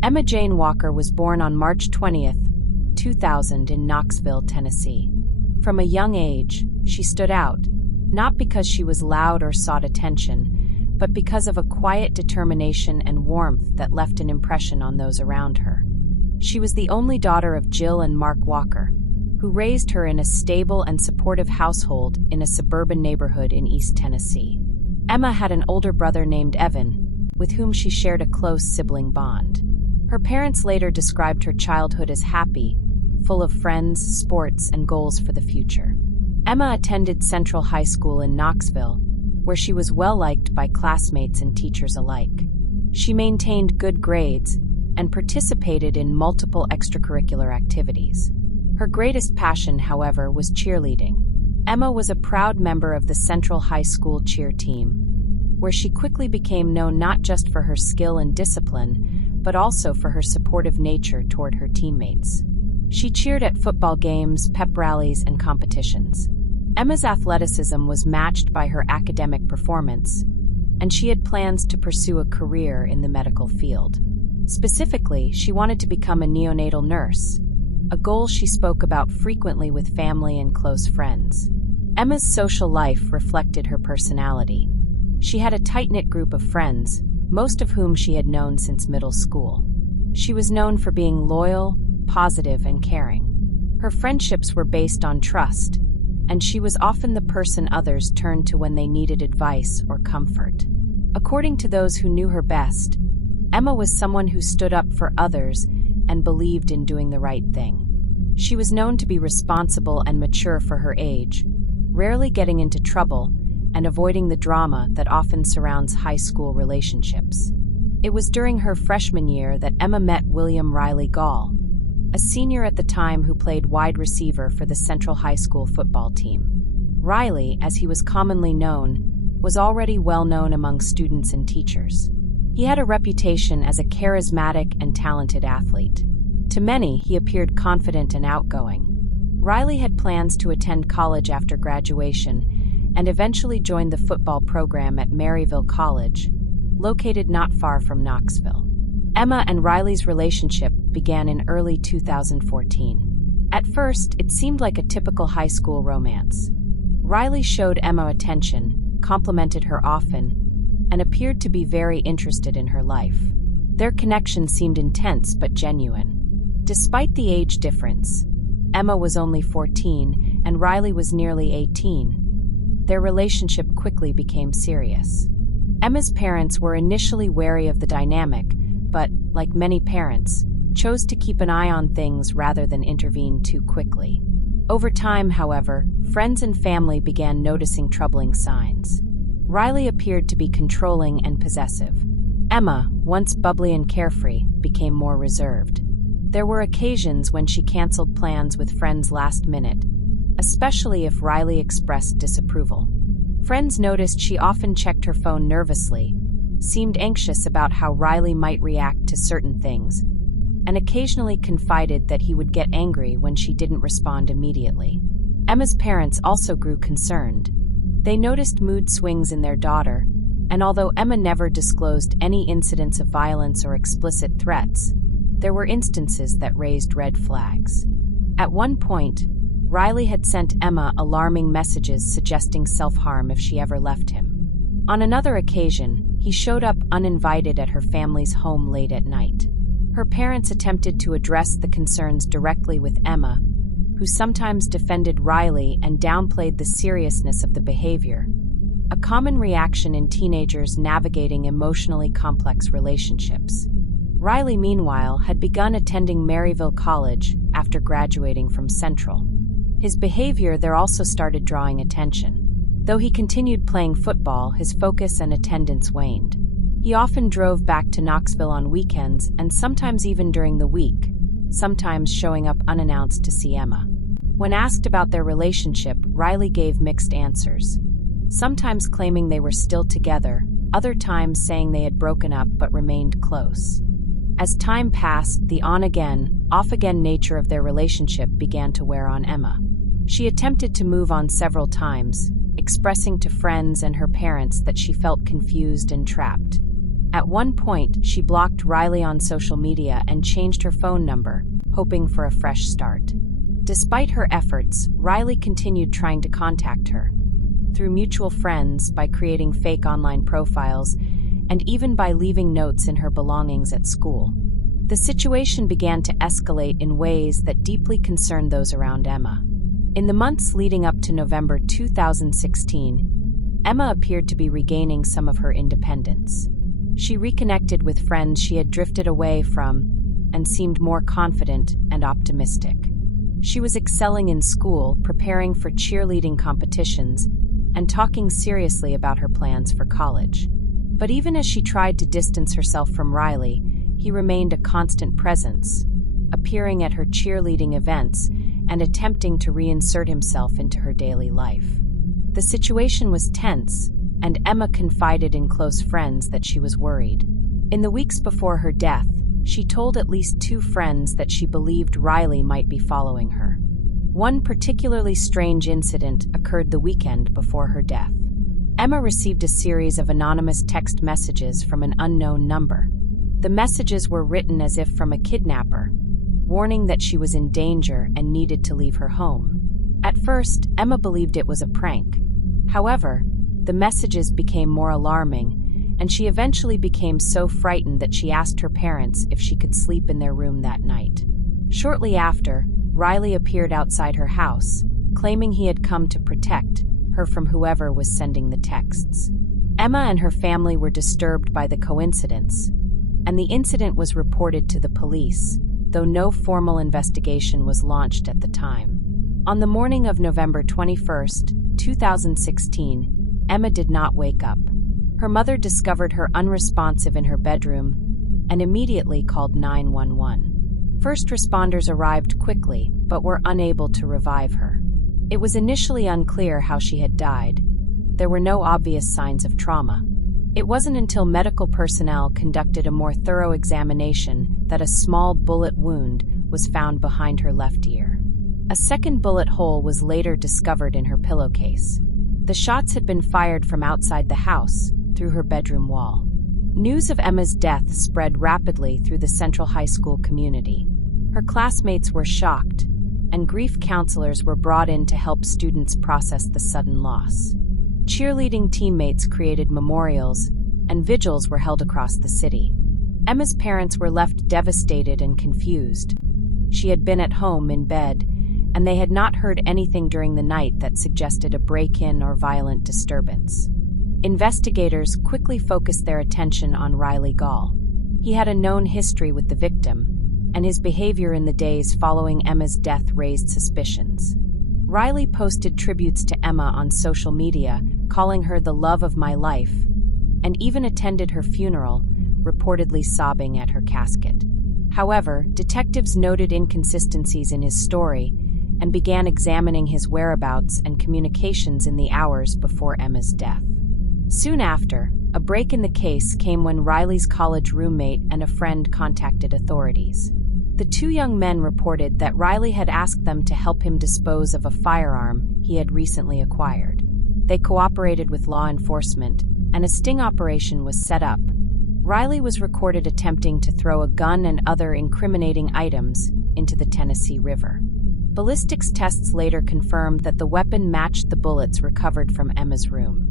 Emma Jane Walker was born on March 20th, 2000 in Knoxville, Tennessee. From a young age, she stood out, not because she was loud or sought attention, but because of a quiet determination and warmth that left an impression on those around her. She was the only daughter of Jill and Mark Walker, who raised her in a stable and supportive household in a suburban neighborhood in East Tennessee. Emma had an older brother named Evan, with whom she shared a close sibling bond. Her parents later described her childhood as happy, full of friends, sports, and goals for the future. Emma attended Central High School in Knoxville, where she was well-liked by classmates and teachers alike. She maintained good grades and participated in multiple extracurricular activities. Her greatest passion, however, was cheerleading. Emma was a proud member of the Central High School cheer team, where she quickly became known not just for her skill and discipline, but also for her supportive nature toward her teammates. She cheered at football games, pep rallies, and competitions. Emma's athleticism was matched by her academic performance, and she had plans to pursue a career in the medical field. Specifically, she wanted to become a neonatal nurse, a goal she spoke about frequently with family and close friends. Emma's social life reflected her personality. She had a tight-knit group of friends, most of whom she had known since middle school. She was known for being loyal, positive, and caring. Her friendships were based on trust, and she was often the person others turned to when they needed advice or comfort. According to those who knew her best, Emma was someone who stood up for others and believed in doing the right thing. She was known to be responsible and mature for her age, rarely getting into trouble and avoiding the drama that often surrounds high school relationships. It was during her freshman year that Emma met William Riley Gaul, a senior at the time who played wide receiver for the Central High School football team. Riley, as he was commonly known, was already well known among students and teachers. He had a reputation as a charismatic and talented athlete. To many, he appeared confident and outgoing. Riley had plans to attend college after graduation and eventually joined the football program at Maryville College, located not far from Knoxville. Emma and Riley's relationship began in early 2014. At first, it seemed like a typical high school romance. Riley showed Emma attention, complimented her often, and appeared to be very interested in her life. Their connection seemed intense but genuine. Despite the age difference, Emma was only 14 and Riley was nearly 18. Their relationship quickly became serious. Emma's parents were initially wary of the dynamic, but, like many parents, chose to keep an eye on things rather than intervene too quickly. Over time, however, friends and family began noticing troubling signs. Riley appeared to be controlling and possessive. Emma, once bubbly and carefree, became more reserved. There were occasions when she canceled plans with friends last minute, especially if Riley expressed disapproval. Friends noticed she often checked her phone nervously, seemed anxious about how Riley might react to certain things, and occasionally confided that he would get angry when she didn't respond immediately. Emma's parents also grew concerned. They noticed mood swings in their daughter, and although Emma never disclosed any incidents of violence or explicit threats, there were instances that raised red flags. At one point, Riley had sent Emma alarming messages suggesting self-harm if she ever left him. On another occasion, he showed up uninvited at her family's home late at night. Her parents attempted to address the concerns directly with Emma, who sometimes defended Riley and downplayed the seriousness of the behavior, a common reaction in teenagers navigating emotionally complex relationships. Riley, meanwhile, had begun attending Maryville College after graduating from Central. His behavior there also started drawing attention. Though he continued playing football, his focus and attendance waned. He often drove back to Knoxville on weekends and sometimes even during the week, sometimes showing up unannounced to see Emma. When asked about their relationship, Riley gave mixed answers, sometimes claiming they were still together, other times saying they had broken up but remained close. As time passed, the on-again, off-again nature of their relationship began to wear on Emma. She attempted to move on several times, expressing to friends and her parents that she felt confused and trapped. At one point, she blocked Riley on social media and changed her phone number, hoping for a fresh start. Despite her efforts, Riley continued trying to contact her. Through mutual friends, by creating fake online profiles, and even by leaving notes in her belongings at school. The situation began to escalate in ways that deeply concerned those around Emma. In the months leading up to November 2016, Emma appeared to be regaining some of her independence. She reconnected with friends she had drifted away from and seemed more confident and optimistic. She was excelling in school, preparing for cheerleading competitions, and talking seriously about her plans for college. But even as she tried to distance herself from Riley, he remained a constant presence, appearing at her cheerleading events and attempting to reinsert himself into her daily life. The situation was tense, and Emma confided in close friends that she was worried. In the weeks before her death, she told at least 2 friends that she believed Riley might be following her. One particularly strange incident occurred the weekend before her death. Emma received a series of anonymous text messages from an unknown number. The messages were written as if from a kidnapper, warning that she was in danger and needed to leave her home. At first, Emma believed it was a prank. However, the messages became more alarming, and she eventually became so frightened that she asked her parents if she could sleep in their room that night. Shortly after, Riley appeared outside her house, claiming he had come to protect her from whoever was sending the texts. Emma and her family were disturbed by the coincidence, and the incident was reported to the police, though no formal investigation was launched at the time. On the morning of November 21, 2016, Emma did not wake up. Her mother discovered her unresponsive in her bedroom and immediately called 911. First responders arrived quickly, but were unable to revive her. It was initially unclear how she had died. There were no obvious signs of trauma. It wasn't until medical personnel conducted a more thorough examination that a small bullet wound was found behind her left ear. A second bullet hole was later discovered in her pillowcase. The shots had been fired from outside the house, through her bedroom wall. News of Emma's death spread rapidly through the Central High School community. Her classmates were shocked, and grief counselors were brought in to help students process the sudden loss. Cheerleading teammates created memorials, and vigils were held across the city. Emma's parents were left devastated and confused. She had been at home in bed, and they had not heard anything during the night that suggested a break-in or violent disturbance. Investigators quickly focused their attention on Riley Gaul. He had a known history with the victim, and his behavior in the days following Emma's death raised suspicions. Riley posted tributes to Emma on social media, calling her the love of my life, and even attended her funeral, reportedly sobbing at her casket. However, detectives noted inconsistencies in his story and began examining his whereabouts and communications in the hours before Emma's death. Soon after, a break in the case came when Riley's college roommate and a friend contacted authorities. The 2 young men reported that Riley had asked them to help him dispose of a firearm he had recently acquired. They cooperated with law enforcement, and a sting operation was set up. Riley was recorded attempting to throw a gun and other incriminating items into the Tennessee River. Ballistics tests later confirmed that the weapon matched the bullets recovered from Emma's room.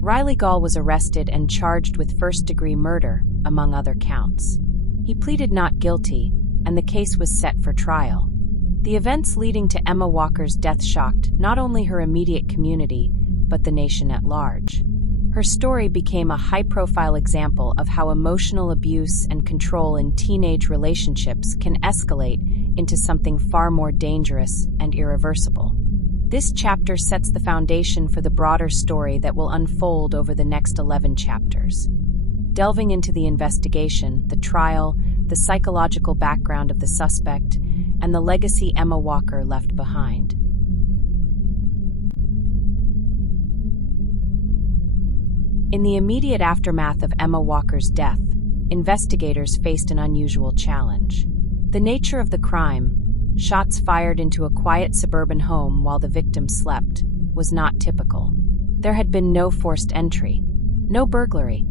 Riley Gaul was arrested and charged with first-degree murder, among other counts. He pleaded not guilty, and the case was set for trial. The events leading to Emma Walker's death shocked not only her immediate community, but the nation at large. Her story became a high-profile example of how emotional abuse and control in teenage relationships can escalate into something far more dangerous and irreversible. This chapter sets the foundation for the broader story that will unfold over the next 11 chapters. Delving into the investigation, the trial, the psychological background of the suspect, and the legacy Emma Walker left behind. In the immediate aftermath of Emma Walker's death, investigators faced an unusual challenge. The nature of the crime, shots fired into a quiet suburban home while the victim slept, was not typical. There had been no forced entry, no burglary,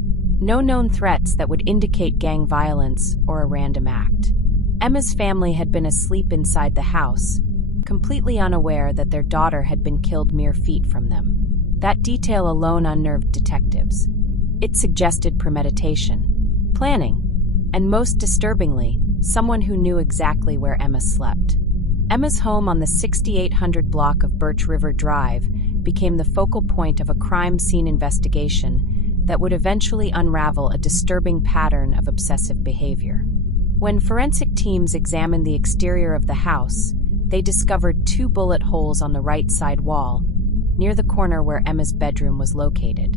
No known threats that would indicate gang violence or a random act. Emma's family had been asleep inside the house, completely unaware that their daughter had been killed mere feet from them. That detail alone unnerved detectives. It suggested premeditation, planning, and most disturbingly, someone who knew exactly where Emma slept. Emma's home on the 6800 block of Birch River Drive became the focal point of a crime scene investigation that would eventually unravel a disturbing pattern of obsessive behavior. When forensic teams examined the exterior of the house, they discovered 2 bullet holes on the right side wall, near the corner where Emma's bedroom was located.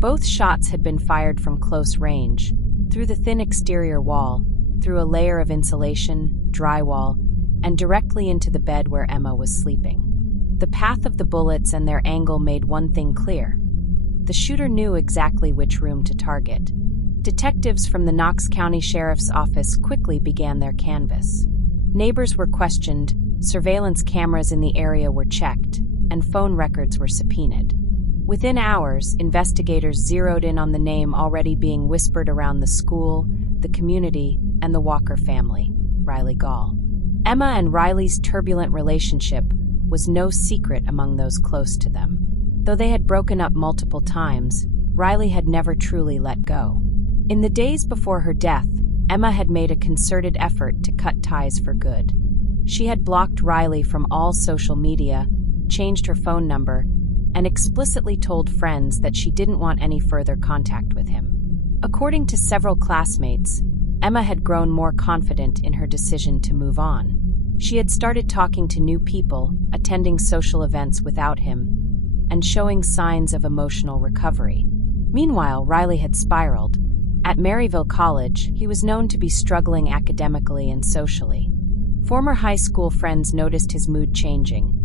Both shots had been fired from close range, through the thin exterior wall, through a layer of insulation, drywall, and directly into the bed where Emma was sleeping. The path of the bullets and their angle made one thing clear. The shooter knew exactly which room to target. Detectives from the Knox County Sheriff's Office quickly began their canvass. Neighbors were questioned, surveillance cameras in the area were checked, and phone records were subpoenaed. Within hours, investigators zeroed in on the name already being whispered around the school, the community, and the Walker family, Riley Gaul. Emma and Riley's turbulent relationship was no secret among those close to them. Though they had broken up multiple times, Riley had never truly let go. In the days before her death, Emma had made a concerted effort to cut ties for good. She had blocked Riley from all social media, changed her phone number, and explicitly told friends that she didn't want any further contact with him. According to several classmates, Emma had grown more confident in her decision to move on. She had started talking to new people, attending social events without him, and showing signs of emotional recovery. Meanwhile, Riley had spiraled. At Maryville College, he was known to be struggling academically and socially. Former high school friends noticed his mood changing.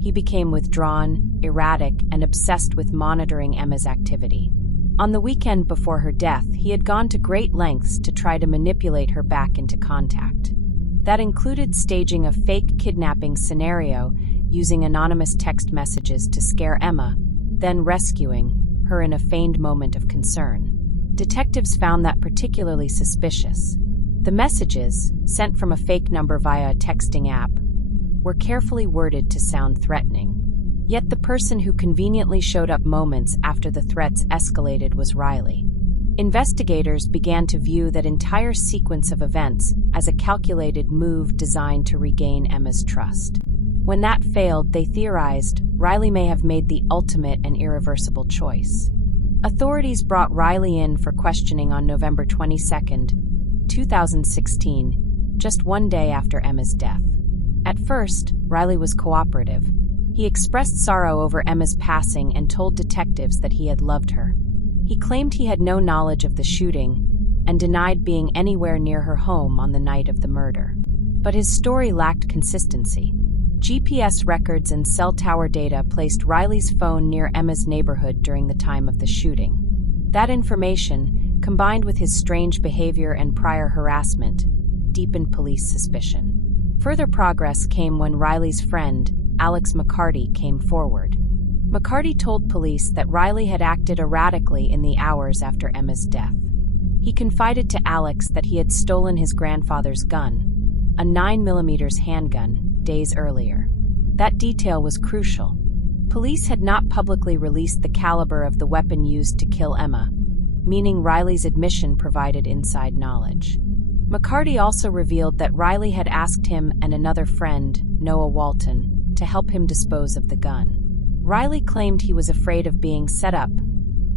He became withdrawn, erratic, and obsessed with monitoring Emma's activity. On the weekend before her death, he had gone to great lengths to try to manipulate her back into contact. That included staging a fake kidnapping scenario using anonymous text messages to scare Emma, then rescuing her in a feigned moment of concern. Detectives found that particularly suspicious. The messages, sent from a fake number via a texting app, were carefully worded to sound threatening. Yet the person who conveniently showed up moments after the threats escalated was Riley. Investigators began to view that entire sequence of events as a calculated move designed to regain Emma's trust. When that failed, they theorized Riley may have made the ultimate and irreversible choice. Authorities brought Riley in for questioning on November 22, 2016, just one day after Emma's death. At first, Riley was cooperative. He expressed sorrow over Emma's passing and told detectives that he had loved her. He claimed he had no knowledge of the shooting and denied being anywhere near her home on the night of the murder. But his story lacked consistency. GPS records and cell tower data placed Riley's phone near Emma's neighborhood during the time of the shooting. That information, combined with his strange behavior and prior harassment, deepened police suspicion. Further progress came when Riley's friend, Alex McCarty, came forward. McCarty told police that Riley had acted erratically in the hours after Emma's death. He confided to Alex that he had stolen his grandfather's gun, a 9mm handgun, days earlier. That detail was crucial. Police had not publicly released the caliber of the weapon used to kill Emma, meaning Riley's admission provided inside knowledge. McCarty also revealed that Riley had asked him and another friend, Noah Walton, to help him dispose of the gun. Riley claimed he was afraid of being set up,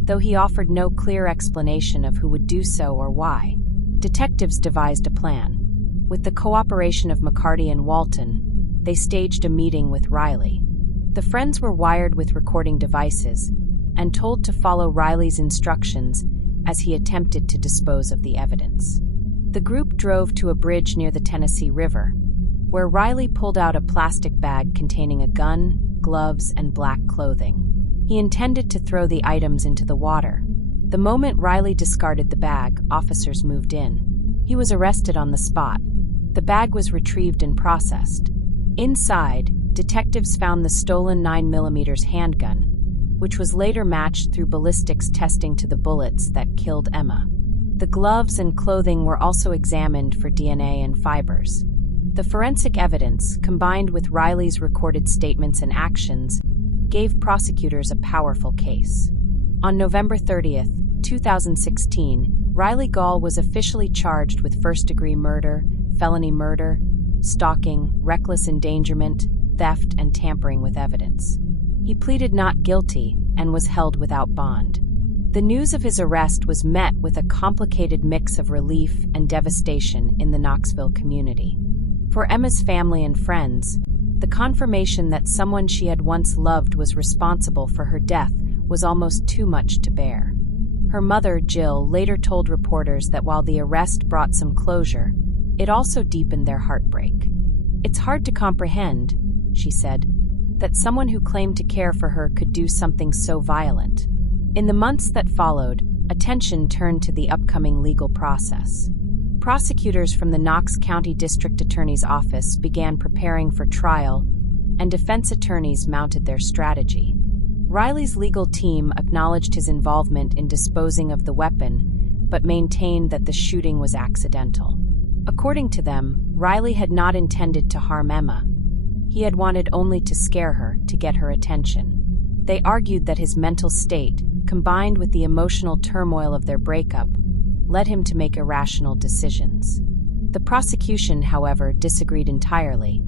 though he offered no clear explanation of who would do so or why. Detectives devised a plan. With the cooperation of McCarty and Walton, they staged a meeting with Riley. The friends were wired with recording devices and told to follow Riley's instructions as he attempted to dispose of the evidence. The group drove to a bridge near the Tennessee River, where Riley pulled out a plastic bag containing a gun, gloves, and black clothing. He intended to throw the items into the water. The moment Riley discarded the bag, officers moved in. He was arrested on the spot. The bag was retrieved and processed. Inside, detectives found the stolen 9mm handgun, which was later matched through ballistics testing to the bullets that killed Emma. The gloves and clothing were also examined for DNA and fibers. The forensic evidence, combined with Riley's recorded statements and actions, gave prosecutors a powerful case. On November 30, 2016, Riley Gaul was officially charged with first-degree murder, felony murder, stalking, reckless endangerment, theft, and tampering with evidence. He pleaded not guilty and was held without bond. The news of his arrest was met with a complicated mix of relief and devastation in the Knoxville community. For Emma's family and friends, the confirmation that someone she had once loved was responsible for her death was almost too much to bear. Her mother, Jill, later told reporters that while the arrest brought some closure, it also deepened their heartbreak. "It's hard to comprehend," she said, "that someone who claimed to care for her could do something so violent." In the months that followed, attention turned to the upcoming legal process. Prosecutors from the Knox County District Attorney's Office began preparing for trial, and defense attorneys mounted their strategy. Riley's legal team acknowledged his involvement in disposing of the weapon, but maintained that the shooting was accidental. According to them, Riley had not intended to harm Emma. He had wanted only to scare her, to get her attention. They argued that his mental state, combined with the emotional turmoil of their breakup, led him to make irrational decisions. The prosecution, however, disagreed entirely.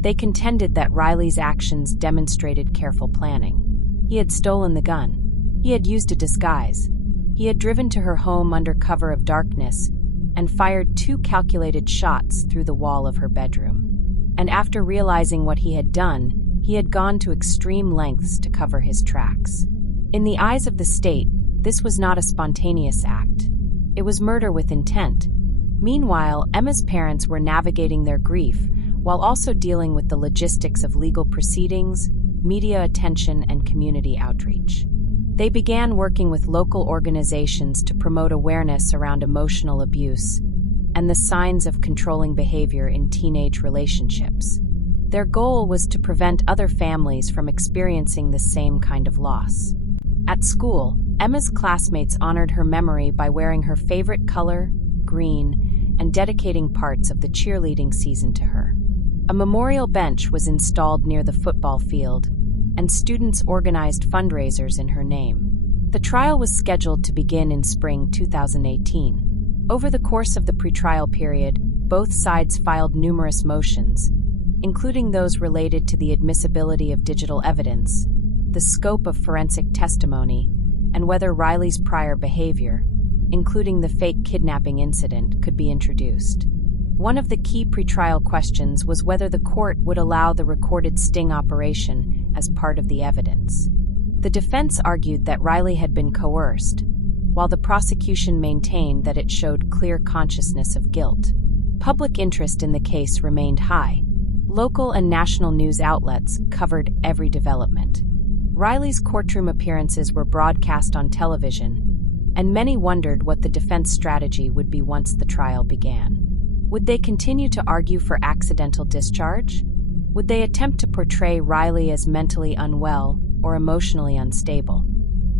They contended that Riley's actions demonstrated careful planning. He had stolen the gun. He had used a disguise. He had driven to her home under cover of darkness and fired 2 calculated shots through the wall of her bedroom. And after realizing what he had done, he had gone to extreme lengths to cover his tracks. In the eyes of the state, this was not a spontaneous act. It was murder with intent. Meanwhile, Emma's parents were navigating their grief while also dealing with the logistics of legal proceedings, media attention, and community outreach. They began working with local organizations to promote awareness around emotional abuse and the signs of controlling behavior in teenage relationships. Their goal was to prevent other families from experiencing the same kind of loss. At school, Emma's classmates honored her memory by wearing her favorite color, green, and dedicating parts of the cheerleading season to her. A memorial bench was installed near the football field, and students organized fundraisers in her name. The trial was scheduled to begin in spring 2018. Over the course of the pretrial period, both sides filed numerous motions, including those related to the admissibility of digital evidence, the scope of forensic testimony, and whether Riley's prior behavior, including the fake kidnapping incident, could be introduced. One of the key pretrial questions was whether the court would allow the recorded sting operation as part of the evidence. The defense argued that Riley had been coerced, while the prosecution maintained that it showed clear consciousness of guilt. Public interest in the case remained high. Local and national news outlets covered every development. Riley's courtroom appearances were broadcast on television, and many wondered what the defense strategy would be once the trial began. Would they continue to argue for accidental discharge? Would they attempt to portray Riley as mentally unwell or emotionally unstable?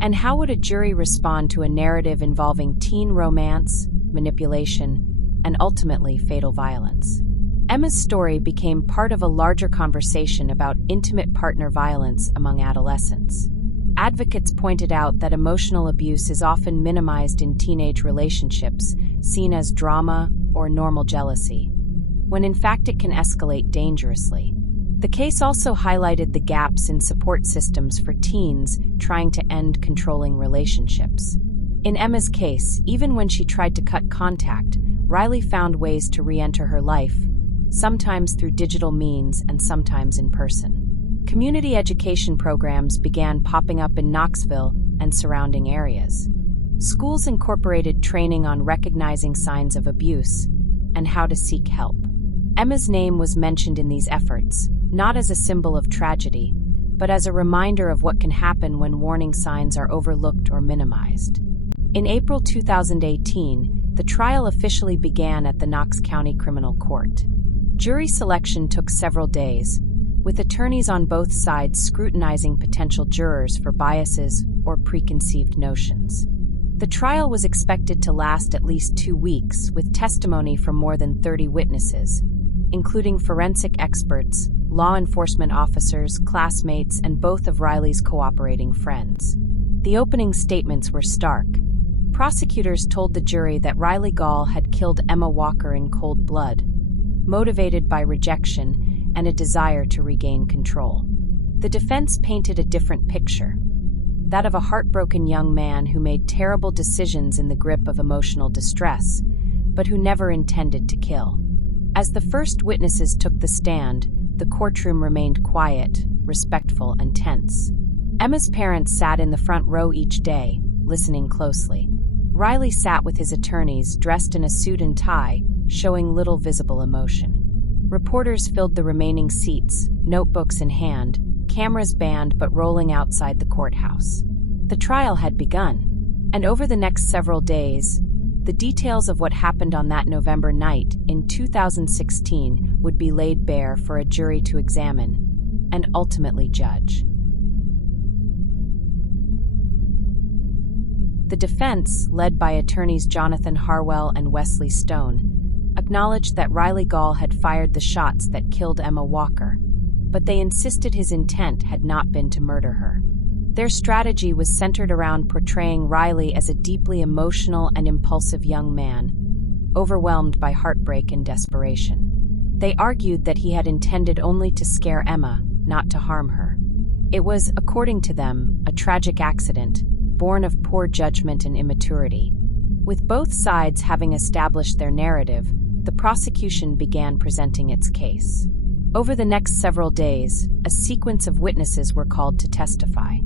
And how would a jury respond to a narrative involving teen romance, manipulation, and ultimately fatal violence? Emma's story became part of a larger conversation about intimate partner violence among adolescents. Advocates pointed out that emotional abuse is often minimized in teenage relationships, seen as drama or normal jealousy, when in fact it can escalate dangerously. The case also highlighted the gaps in support systems for teens trying to end controlling relationships. In Emma's case, even when she tried to cut contact, Riley found ways to re-enter her life, sometimes through digital means and sometimes in person. Community education programs began popping up in Knoxville and surrounding areas. Schools incorporated training on recognizing signs of abuse and how to seek help. Emma's name was mentioned in these efforts, not as a symbol of tragedy, but as a reminder of what can happen when warning signs are overlooked or minimized. In April 2018, the trial officially began at the Knox County Criminal Court. Jury selection took several days, with attorneys on both sides scrutinizing potential jurors for biases or preconceived notions. The trial was expected to last at least 2 weeks, with testimony from more than 30 witnesses, including forensic experts, law enforcement officers, classmates, and both of Riley's cooperating friends. The opening statements were stark. Prosecutors told the jury that Riley Gaul had killed Emma Walker in cold blood, motivated by rejection and a desire to regain control. The defense painted a different picture, that of a heartbroken young man who made terrible decisions in the grip of emotional distress, but who never intended to kill. As the first witnesses took the stand, the courtroom remained quiet, respectful, and tense. Emma's parents sat in the front row each day, listening closely. Riley sat with his attorneys, dressed in a suit and tie, showing little visible emotion. Reporters filled the remaining seats, notebooks in hand, cameras banned but rolling outside the courthouse. The trial had begun, and over the next several days, the details of what happened on that November night in 2016 would be laid bare for a jury to examine and ultimately judge. The defense, led by attorneys Jonathan Harwell and Wesley Stone, acknowledged that Riley Gaul had fired the shots that killed Emma Walker, but they insisted his intent had not been to murder her. Their strategy was centered around portraying Riley as a deeply emotional and impulsive young man, overwhelmed by heartbreak and desperation. They argued that he had intended only to scare Emma, not to harm her. It was, according to them, a tragic accident, born of poor judgment and immaturity. With both sides having established their narrative, the prosecution began presenting its case. Over the next several days, a sequence of witnesses were called to testify.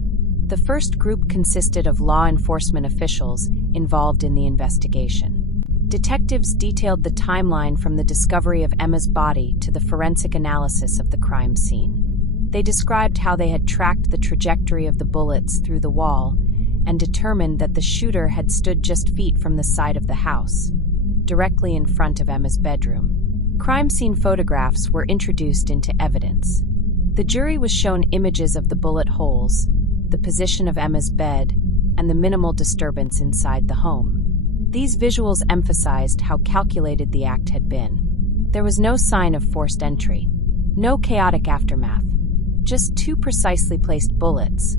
The first group consisted of law enforcement officials involved in the investigation. Detectives detailed the timeline from the discovery of Emma's body to the forensic analysis of the crime scene. They described how they had tracked the trajectory of the bullets through the wall and determined that the shooter had stood just feet from the side of the house, directly in front of Emma's bedroom. Crime scene photographs were introduced into evidence. The jury was shown images of the bullet holes, the position of Emma's bed, and the minimal disturbance inside the home. These visuals emphasized how calculated the act had been. There was no sign of forced entry, no chaotic aftermath, just 2 precisely placed bullets,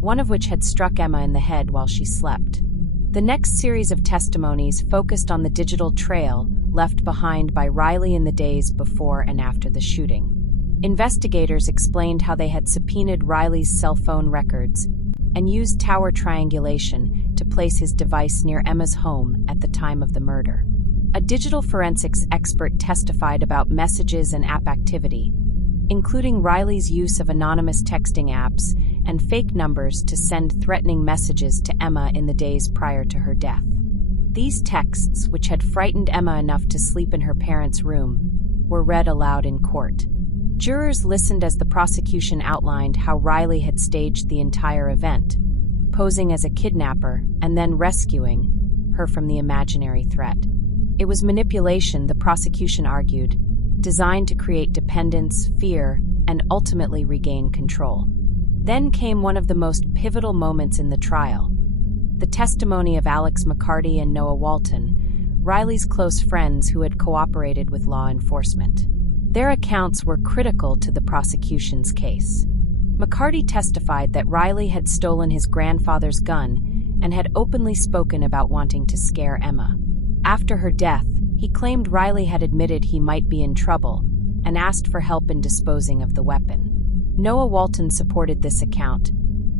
one of which had struck Emma in the head while she slept. The next series of testimonies focused on the digital trail left behind by Riley in the days before and after the shooting. Investigators explained how they had subpoenaed Riley's cell phone records and used tower triangulation to place his device near Emma's home at the time of the murder. A digital forensics expert testified about messages and app activity, including Riley's use of anonymous texting apps and fake numbers to send threatening messages to Emma in the days prior to her death. These texts, which had frightened Emma enough to sleep in her parents' room, were read aloud in court. Jurors listened as the prosecution outlined how Riley had staged the entire event, posing as a kidnapper and then rescuing her from the imaginary threat. It was manipulation, the prosecution argued, designed to create dependence, fear, and ultimately regain control. Then came one of the most pivotal moments in the trial: the testimony of Alex McCarty and Noah Walton, Riley's close friends who had cooperated with law enforcement. Their accounts were critical to the prosecution's case. McCarty testified that Riley had stolen his grandfather's gun and had openly spoken about wanting to scare Emma. After her death, he claimed Riley had admitted he might be in trouble and asked for help in disposing of the weapon. Noah Walton supported this account,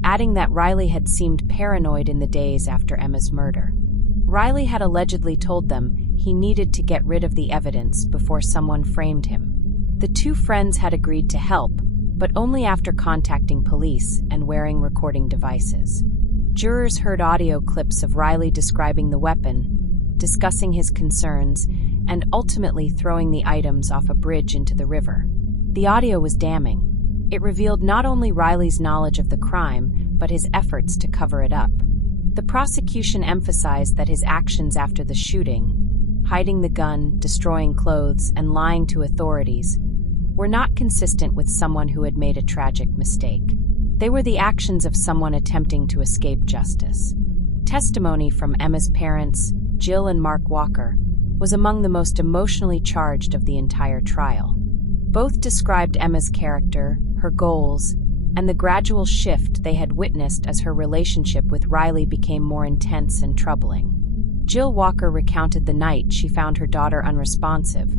adding that Riley had seemed paranoid in the days after Emma's murder. Riley had allegedly told them he needed to get rid of the evidence before someone framed him. The 2 friends had agreed to help, but only after contacting police and wearing recording devices. Jurors heard audio clips of Riley describing the weapon, discussing his concerns, and ultimately throwing the items off a bridge into the river. The audio was damning. It revealed not only Riley's knowledge of the crime, but his efforts to cover it up. The prosecution emphasized that his actions after the shooting, hiding the gun, destroying clothes, and lying to authorities, were not consistent with someone who had made a tragic mistake. They were the actions of someone attempting to escape justice. Testimony from Emma's parents, Jill and Mark Walker, was among the most emotionally charged of the entire trial. Both described Emma's character, her goals, and the gradual shift they had witnessed as her relationship with Riley became more intense and troubling. Jill Walker recounted the night she found her daughter unresponsive,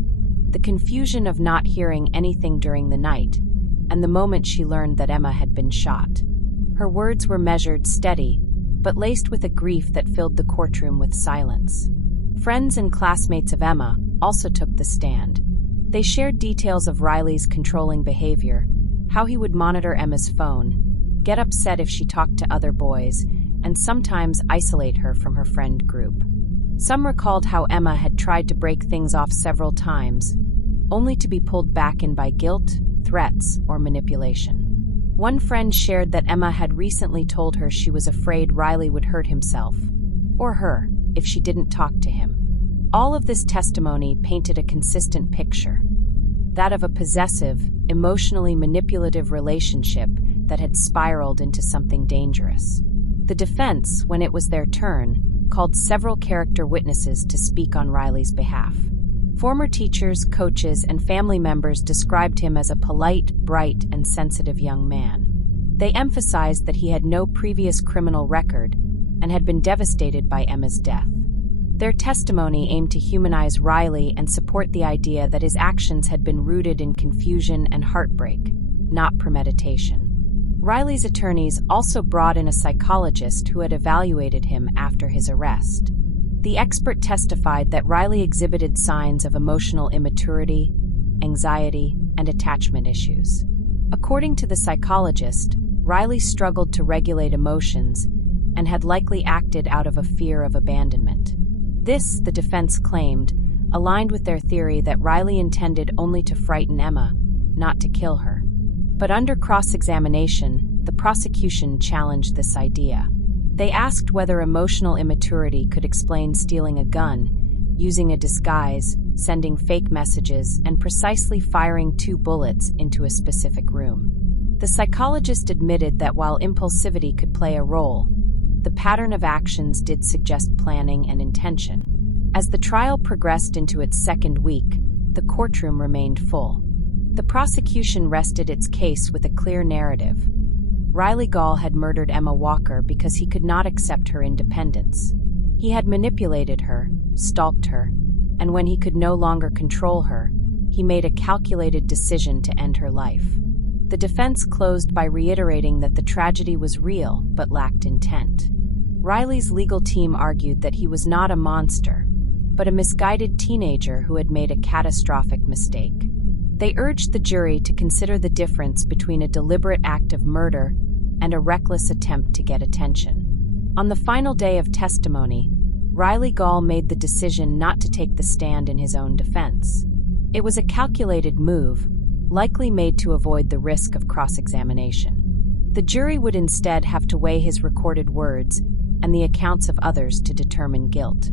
the confusion of not hearing anything during the night, and the moment she learned that Emma had been shot. Her words were measured, steady, but laced with a grief that filled the courtroom with silence. Friends and classmates of Emma also took the stand. They shared details of Riley's controlling behavior, how he would monitor Emma's phone, get upset if she talked to other boys, and sometimes isolate her from her friend group. Some recalled how Emma had tried to break things off several times, only to be pulled back in by guilt, threats, or manipulation. One friend shared that Emma had recently told her she was afraid Riley would hurt himself, or her, if she didn't talk to him. All of this testimony painted a consistent picture, that of a possessive, emotionally manipulative relationship that had spiraled into something dangerous. The defense, when it was their turn, called several character witnesses to speak on Riley's behalf. Former teachers, coaches, and family members described him as a polite, bright, and sensitive young man. They emphasized that he had no previous criminal record and had been devastated by Emma's death. Their testimony aimed to humanize Riley and support the idea that his actions had been rooted in confusion and heartbreak, not premeditation. Riley's attorneys also brought in a psychologist who had evaluated him after his arrest. The expert testified that Riley exhibited signs of emotional immaturity, anxiety, and attachment issues. According to the psychologist, Riley struggled to regulate emotions and had likely acted out of a fear of abandonment. This, the defense claimed, aligned with their theory that Riley intended only to frighten Emma, not to kill her. But under cross-examination, the prosecution challenged this idea. They asked whether emotional immaturity could explain stealing a gun, using a disguise, sending fake messages, and precisely firing 2 bullets into a specific room. The psychologist admitted that while impulsivity could play a role, the pattern of actions did suggest planning and intention. As the trial progressed into its second week, the courtroom remained full. The prosecution rested its case with a clear narrative. Riley Gaul had murdered Emma Walker because he could not accept her independence. He had manipulated her, stalked her, and when he could no longer control her, he made a calculated decision to end her life. The defense closed by reiterating that the tragedy was real but lacked intent. Riley's legal team argued that he was not a monster, but a misguided teenager who had made a catastrophic mistake. They urged the jury to consider the difference between a deliberate act of murder and a reckless attempt to get attention. On the final day of testimony, Riley Gaul made the decision not to take the stand in his own defense. It was a calculated move, likely made to avoid the risk of cross-examination. The jury would instead have to weigh his recorded words and the accounts of others to determine guilt.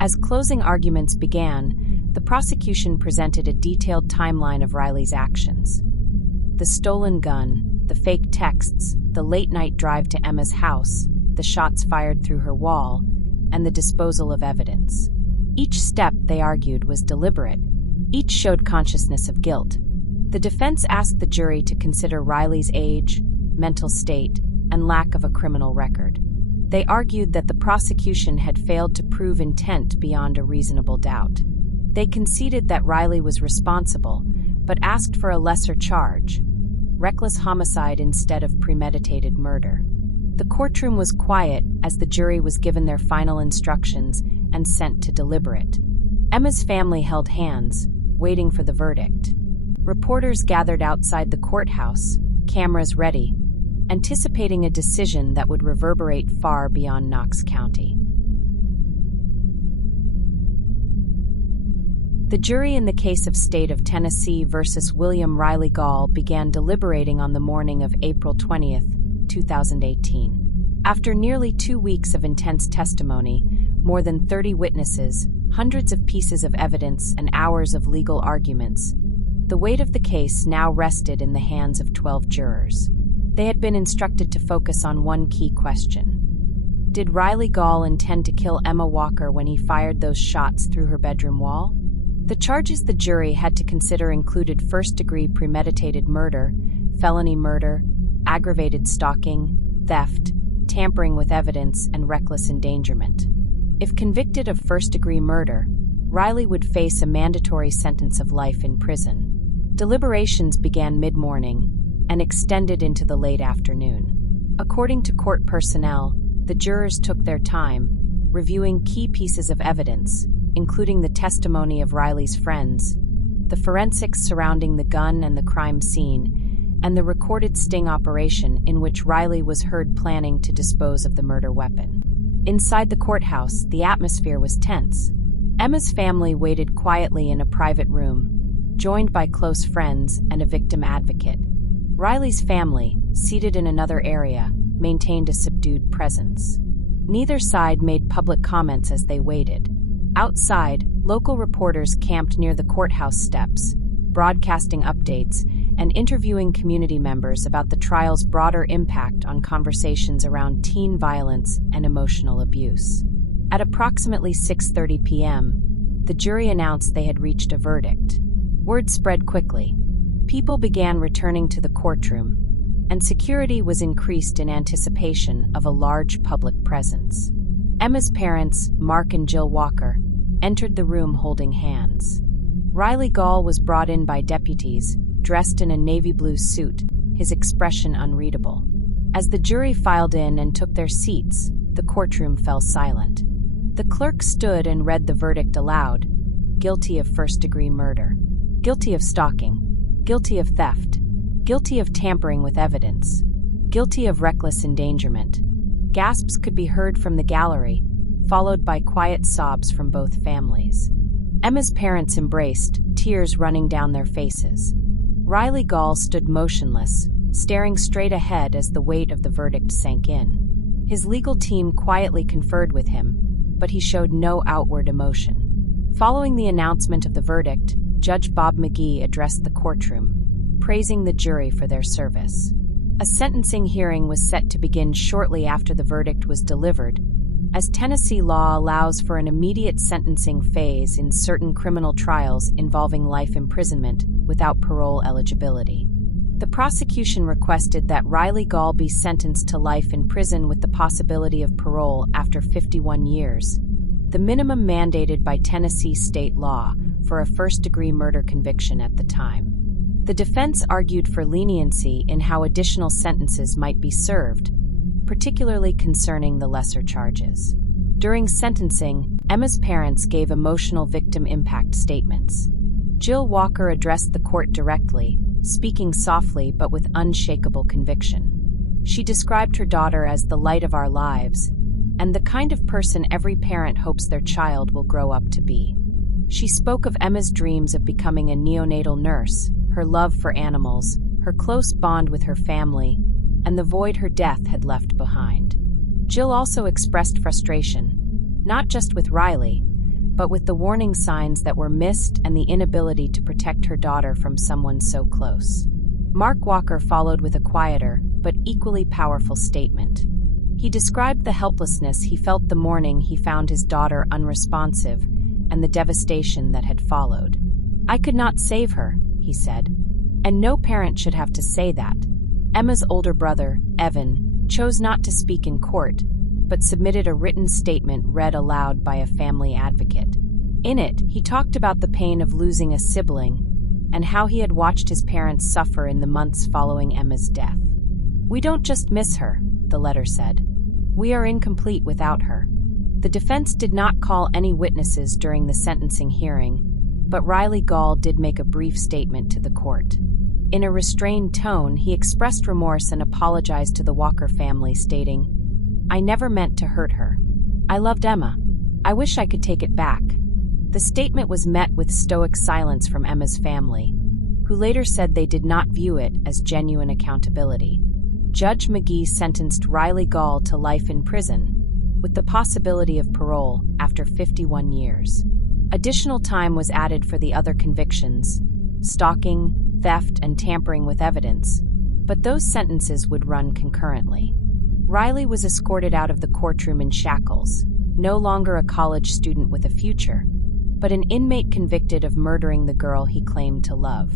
As closing arguments began, the prosecution presented a detailed timeline of Riley's actions. The stolen gun, the fake texts, the late-night drive to Emma's house, the shots fired through her wall, and the disposal of evidence. Each step, they argued, was deliberate. Each showed consciousness of guilt. The defense asked the jury to consider Riley's age, mental state, and lack of a criminal record. They argued that the prosecution had failed to prove intent beyond a reasonable doubt. They conceded that Riley was responsible, but asked for a lesser charge, reckless homicide instead of premeditated murder. The courtroom was quiet as the jury was given their final instructions and sent to deliberate. Emma's family held hands, waiting for the verdict. Reporters gathered outside the courthouse, cameras ready, anticipating a decision that would reverberate far beyond Knox County. The jury in the case of State of Tennessee versus William Riley Gaul began deliberating on the morning of April 20th, 2018. After nearly 2 weeks of intense testimony, more than 30 witnesses, hundreds of pieces of evidence, and hours of legal arguments, The weight of the case now rested in the hands of 12 jurors. They had been instructed to focus on one key question. Did Riley Gaul intend to kill Emma Walker when he fired those shots through her bedroom wall? The charges the jury had to consider included first-degree premeditated murder, felony murder, aggravated stalking, theft, tampering with evidence, and reckless endangerment. If convicted of first-degree murder, Riley would face a mandatory sentence of life in prison. Deliberations began mid-morning and extended into the late afternoon. According to court personnel, the jurors took their time, reviewing key pieces of evidence, including the testimony of Riley's friends, the forensics surrounding the gun and the crime scene, and the recorded sting operation in which Riley was heard planning to dispose of the murder weapon. Inside the courthouse, the atmosphere was tense. Emma's family waited quietly in a private room, joined by close friends and a victim advocate. Riley's family, seated in another area, maintained a subdued presence. Neither side made public comments as they waited. Outside, local reporters camped near the courthouse steps, broadcasting updates and interviewing community members about the trial's broader impact on conversations around teen violence and emotional abuse. At approximately 6:30 p.m., the jury announced they had reached a verdict. Word spread quickly. People began returning to the courtroom, and security was increased in anticipation of a large public presence. Emma's parents, Mark and Jill Walker, entered the room holding hands. Riley Gaul was brought in by deputies, dressed in a navy blue suit, his expression unreadable. As the jury filed in and took their seats, the courtroom fell silent. The clerk stood and read the verdict aloud: guilty of first-degree murder, guilty of stalking, guilty of theft, guilty of tampering with evidence, guilty of reckless endangerment. Gasps could be heard from the gallery, followed by quiet sobs from both families. Emma's parents embraced, tears running down their faces. Riley Gaul stood motionless, staring straight ahead as the weight of the verdict sank in. His legal team quietly conferred with him, but he showed no outward emotion. Following the announcement of the verdict, Judge Bob McGee addressed the courtroom, praising the jury for their service. A sentencing hearing was set to begin shortly after the verdict was delivered, as Tennessee law allows for an immediate sentencing phase in certain criminal trials involving life imprisonment without parole eligibility. The prosecution requested that Riley Gaul be sentenced to life in prison with the possibility of parole after 51 years, the minimum mandated by Tennessee state law for a first-degree murder conviction at the time. The defense argued for leniency in how additional sentences might be served, particularly concerning the lesser charges. During sentencing, Emma's parents gave emotional victim impact statements. Jill Walker addressed the court directly, speaking softly but with unshakable conviction. She described her daughter as the light of our lives, and the kind of person every parent hopes their child will grow up to be. She spoke of Emma's dreams of becoming a neonatal nurse, her love for animals, her close bond with her family, and the void her death had left behind. Jill also expressed frustration, not just with Riley, but with the warning signs that were missed and the inability to protect her daughter from someone so close. Mark Walker followed with a quieter, but equally powerful statement. He described the helplessness he felt the morning he found his daughter unresponsive and the devastation that had followed. "I could not save her," he said. And no parent should have to say that. Emma's older brother, Evan, chose not to speak in court, but submitted a written statement read aloud by a family advocate. In it, he talked about the pain of losing a sibling and how he had watched his parents suffer in the months following Emma's death. "We don't just miss her," the letter said. "We are incomplete without her." The defense did not call any witnesses during the sentencing hearing, but Riley Gaul did make a brief statement to the court. In a restrained tone, he expressed remorse and apologized to the Walker family, stating, "I never meant to hurt her. I loved Emma. I wish I could take it back." The statement was met with stoic silence from Emma's family, who later said they did not view it as genuine accountability. Judge McGee sentenced Riley Gaul to life in prison, with the possibility of parole after 51 years. Additional time was added for the other convictions, stalking, theft, and tampering with evidence, but those sentences would run concurrently. Riley was escorted out of the courtroom in shackles, no longer a college student with a future, but an inmate convicted of murdering the girl he claimed to love.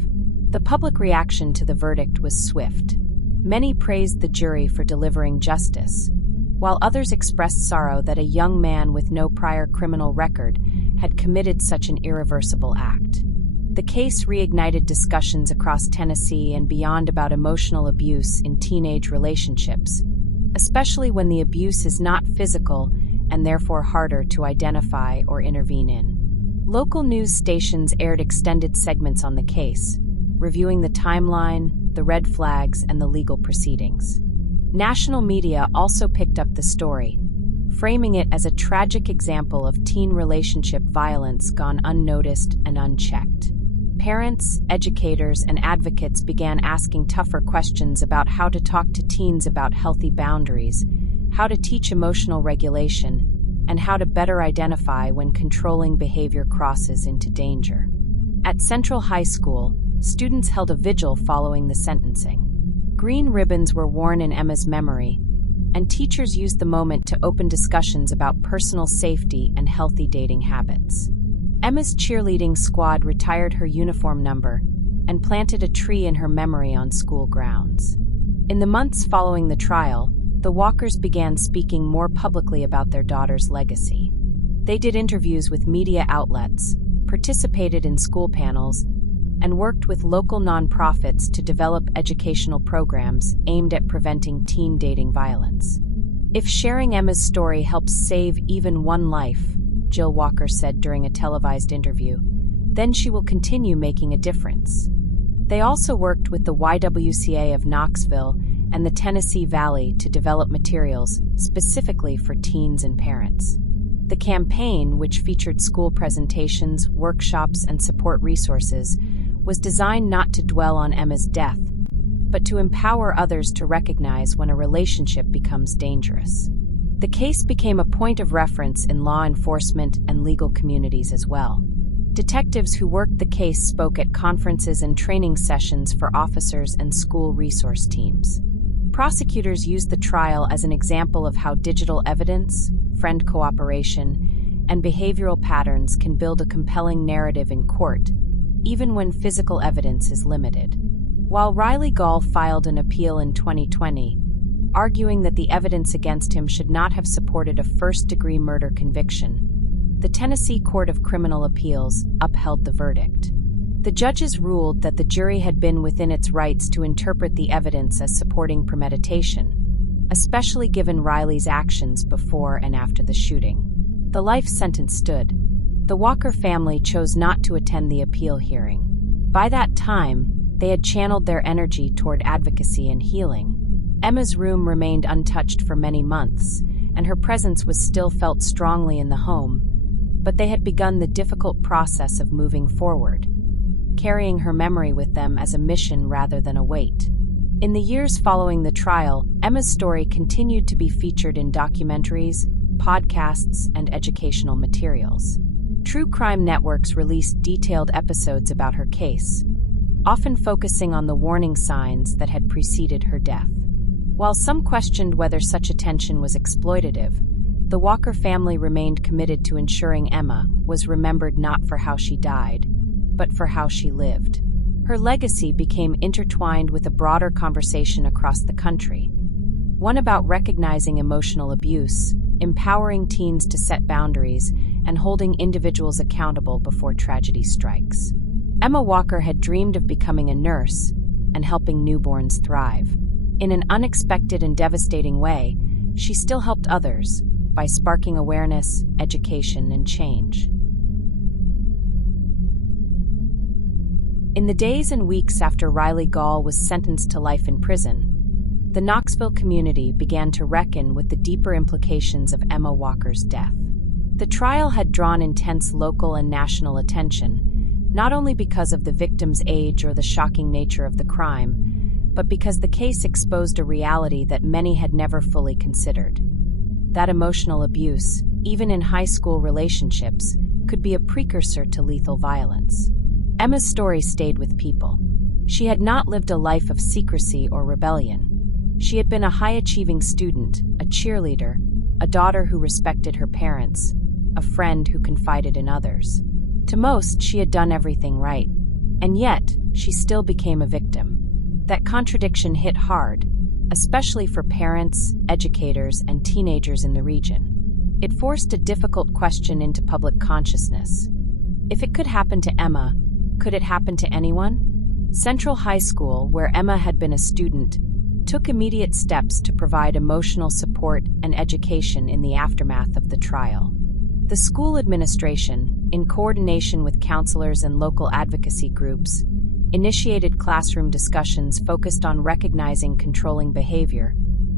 The public reaction to the verdict was swift. Many praised the jury for delivering justice, while others expressed sorrow that a young man with no prior criminal record had committed such an irreversible act. The case reignited discussions across Tennessee and beyond about emotional abuse in teenage relationships, especially when the abuse is not physical and therefore harder to identify or intervene in. Local news stations aired extended segments on the case, reviewing the timeline, the red flags, and the legal proceedings. National media also picked up the story, framing it as a tragic example of teen relationship violence gone unnoticed and unchecked. Parents, educators, and advocates began asking tougher questions about how to talk to teens about healthy boundaries, how to teach emotional regulation, and how to better identify when controlling behavior crosses into danger. At Central High School, students held a vigil following the sentencing. Green ribbons were worn in Emma's memory, and teachers used the moment to open discussions about personal safety and healthy dating habits. Emma's cheerleading squad retired her uniform number and planted a tree in her memory on school grounds. In the months following the trial, the Walkers began speaking more publicly about their daughter's legacy. They did interviews with media outlets, participated in school panels, and worked with local nonprofits to develop educational programs aimed at preventing teen dating violence. "If sharing Emma's story helps save even one life," Jill Walker said during a televised interview, "then she will continue making a difference." They also worked with the YWCA of Knoxville and the Tennessee Valley to develop materials specifically for teens and parents. The campaign, which featured school presentations, workshops, and support resources, was designed not to dwell on Emma's death, but to empower others to recognize when a relationship becomes dangerous. The case became a point of reference in law enforcement and legal communities as well. Detectives who worked the case spoke at conferences and training sessions for officers and school resource teams. Prosecutors used the trial as an example of how digital evidence, friend cooperation, and behavioral patterns can build a compelling narrative in court, even when physical evidence is limited. While Riley Gaul filed an appeal in 2020, arguing that the evidence against him should not have supported a first-degree murder conviction, the Tennessee Court of Criminal Appeals upheld the verdict. The judges ruled that the jury had been within its rights to interpret the evidence as supporting premeditation, especially given Riley's actions before and after the shooting. The life sentence stood. The Walker family chose not to attend the appeal hearing. By that time, they had channeled their energy toward advocacy and healing. Emma's room remained untouched for many months, and her presence was still felt strongly in the home, but they had begun the difficult process of moving forward, carrying her memory with them as a mission rather than a weight. In the years following the trial, Emma's story continued to be featured in documentaries, podcasts, and educational materials. True crime networks released detailed episodes about her case, often focusing on the warning signs that had preceded her death. While some questioned whether such attention was exploitative, the Walker family remained committed to ensuring Emma was remembered not for how she died, but for how she lived. Her legacy became intertwined with a broader conversation across the country, one about recognizing emotional abuse, empowering teens to set boundaries, and holding individuals accountable before tragedy strikes. Emma Walker had dreamed of becoming a nurse and helping newborns thrive. In an unexpected and devastating way, she still helped others by sparking awareness, education, and change. In the days and weeks after Riley Gaul was sentenced to life in prison, the Knoxville community began to reckon with the deeper implications of Emma Walker's death. The trial had drawn intense local and national attention, not only because of the victim's age or the shocking nature of the crime, but because the case exposed a reality that many had never fully considered. That emotional abuse, even in high school relationships, could be a precursor to lethal violence. Emma's story stayed with people. She had not lived a life of secrecy or rebellion. She had been a high-achieving student, a cheerleader, a daughter who respected her parents, a friend who confided in others. To most, she had done everything right. And yet, she still became a victim. That contradiction hit hard, especially for parents, educators, and teenagers in the region. It forced a difficult question into public consciousness. If it could happen to Emma, could it happen to anyone? Central High School, where Emma had been a student, took immediate steps to provide emotional support and education in the aftermath of the trial. The school administration, in coordination with counselors and local advocacy groups, initiated classroom discussions focused on recognizing controlling behavior,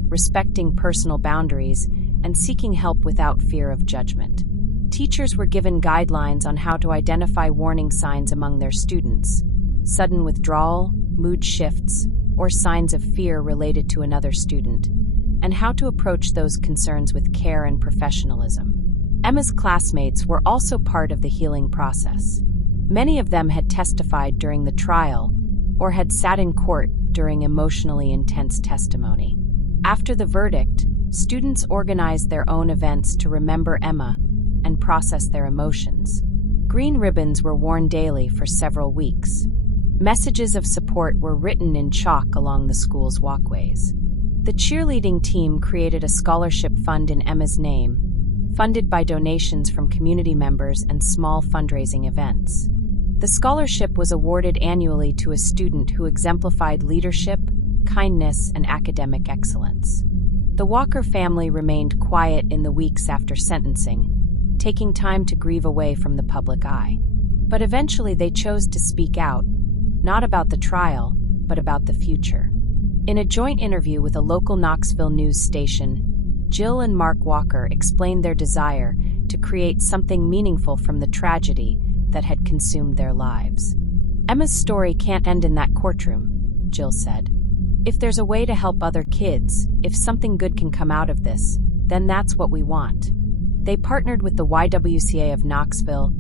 respecting personal boundaries, and seeking help without fear of judgment. Teachers were given guidelines on how to identify warning signs among their students, sudden withdrawal, mood shifts, or signs of fear related to another student, and how to approach those concerns with care and professionalism. Emma's classmates were also part of the healing process. Many of them had testified during the trial or had sat in court during emotionally intense testimony. After the verdict, students organized their own events to remember Emma and process their emotions. Green ribbons were worn daily for several weeks. Messages of support were written in chalk along the school's walkways. The cheerleading team created a scholarship fund in Emma's name, funded by donations from community members and small fundraising events. The scholarship was awarded annually to a student who exemplified leadership, kindness, and academic excellence. The Walker family remained quiet in the weeks after sentencing, taking time to grieve away from the public eye. But eventually they chose to speak out, not about the trial, but about the future. In a joint interview with a local Knoxville news station, Jill and Mark Walker explained their desire to create something meaningful from the tragedy that had consumed their lives. Emma's story can't end in that courtroom, Jill said. If there's a way to help other kids, if something good can come out of this, then that's what we want. They partnered with the YWCA of Knoxville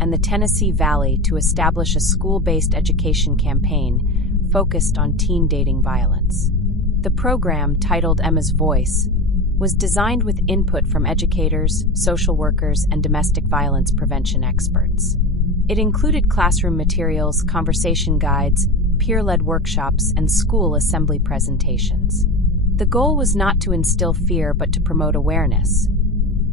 and the Tennessee Valley to establish a school-based education campaign focused on teen dating violence. The program, titled Emma's Voice, was designed with input from educators, social workers, and domestic violence prevention experts. It included classroom materials, conversation guides, peer-led workshops, and school assembly presentations. The goal was not to instill fear but to promote awareness,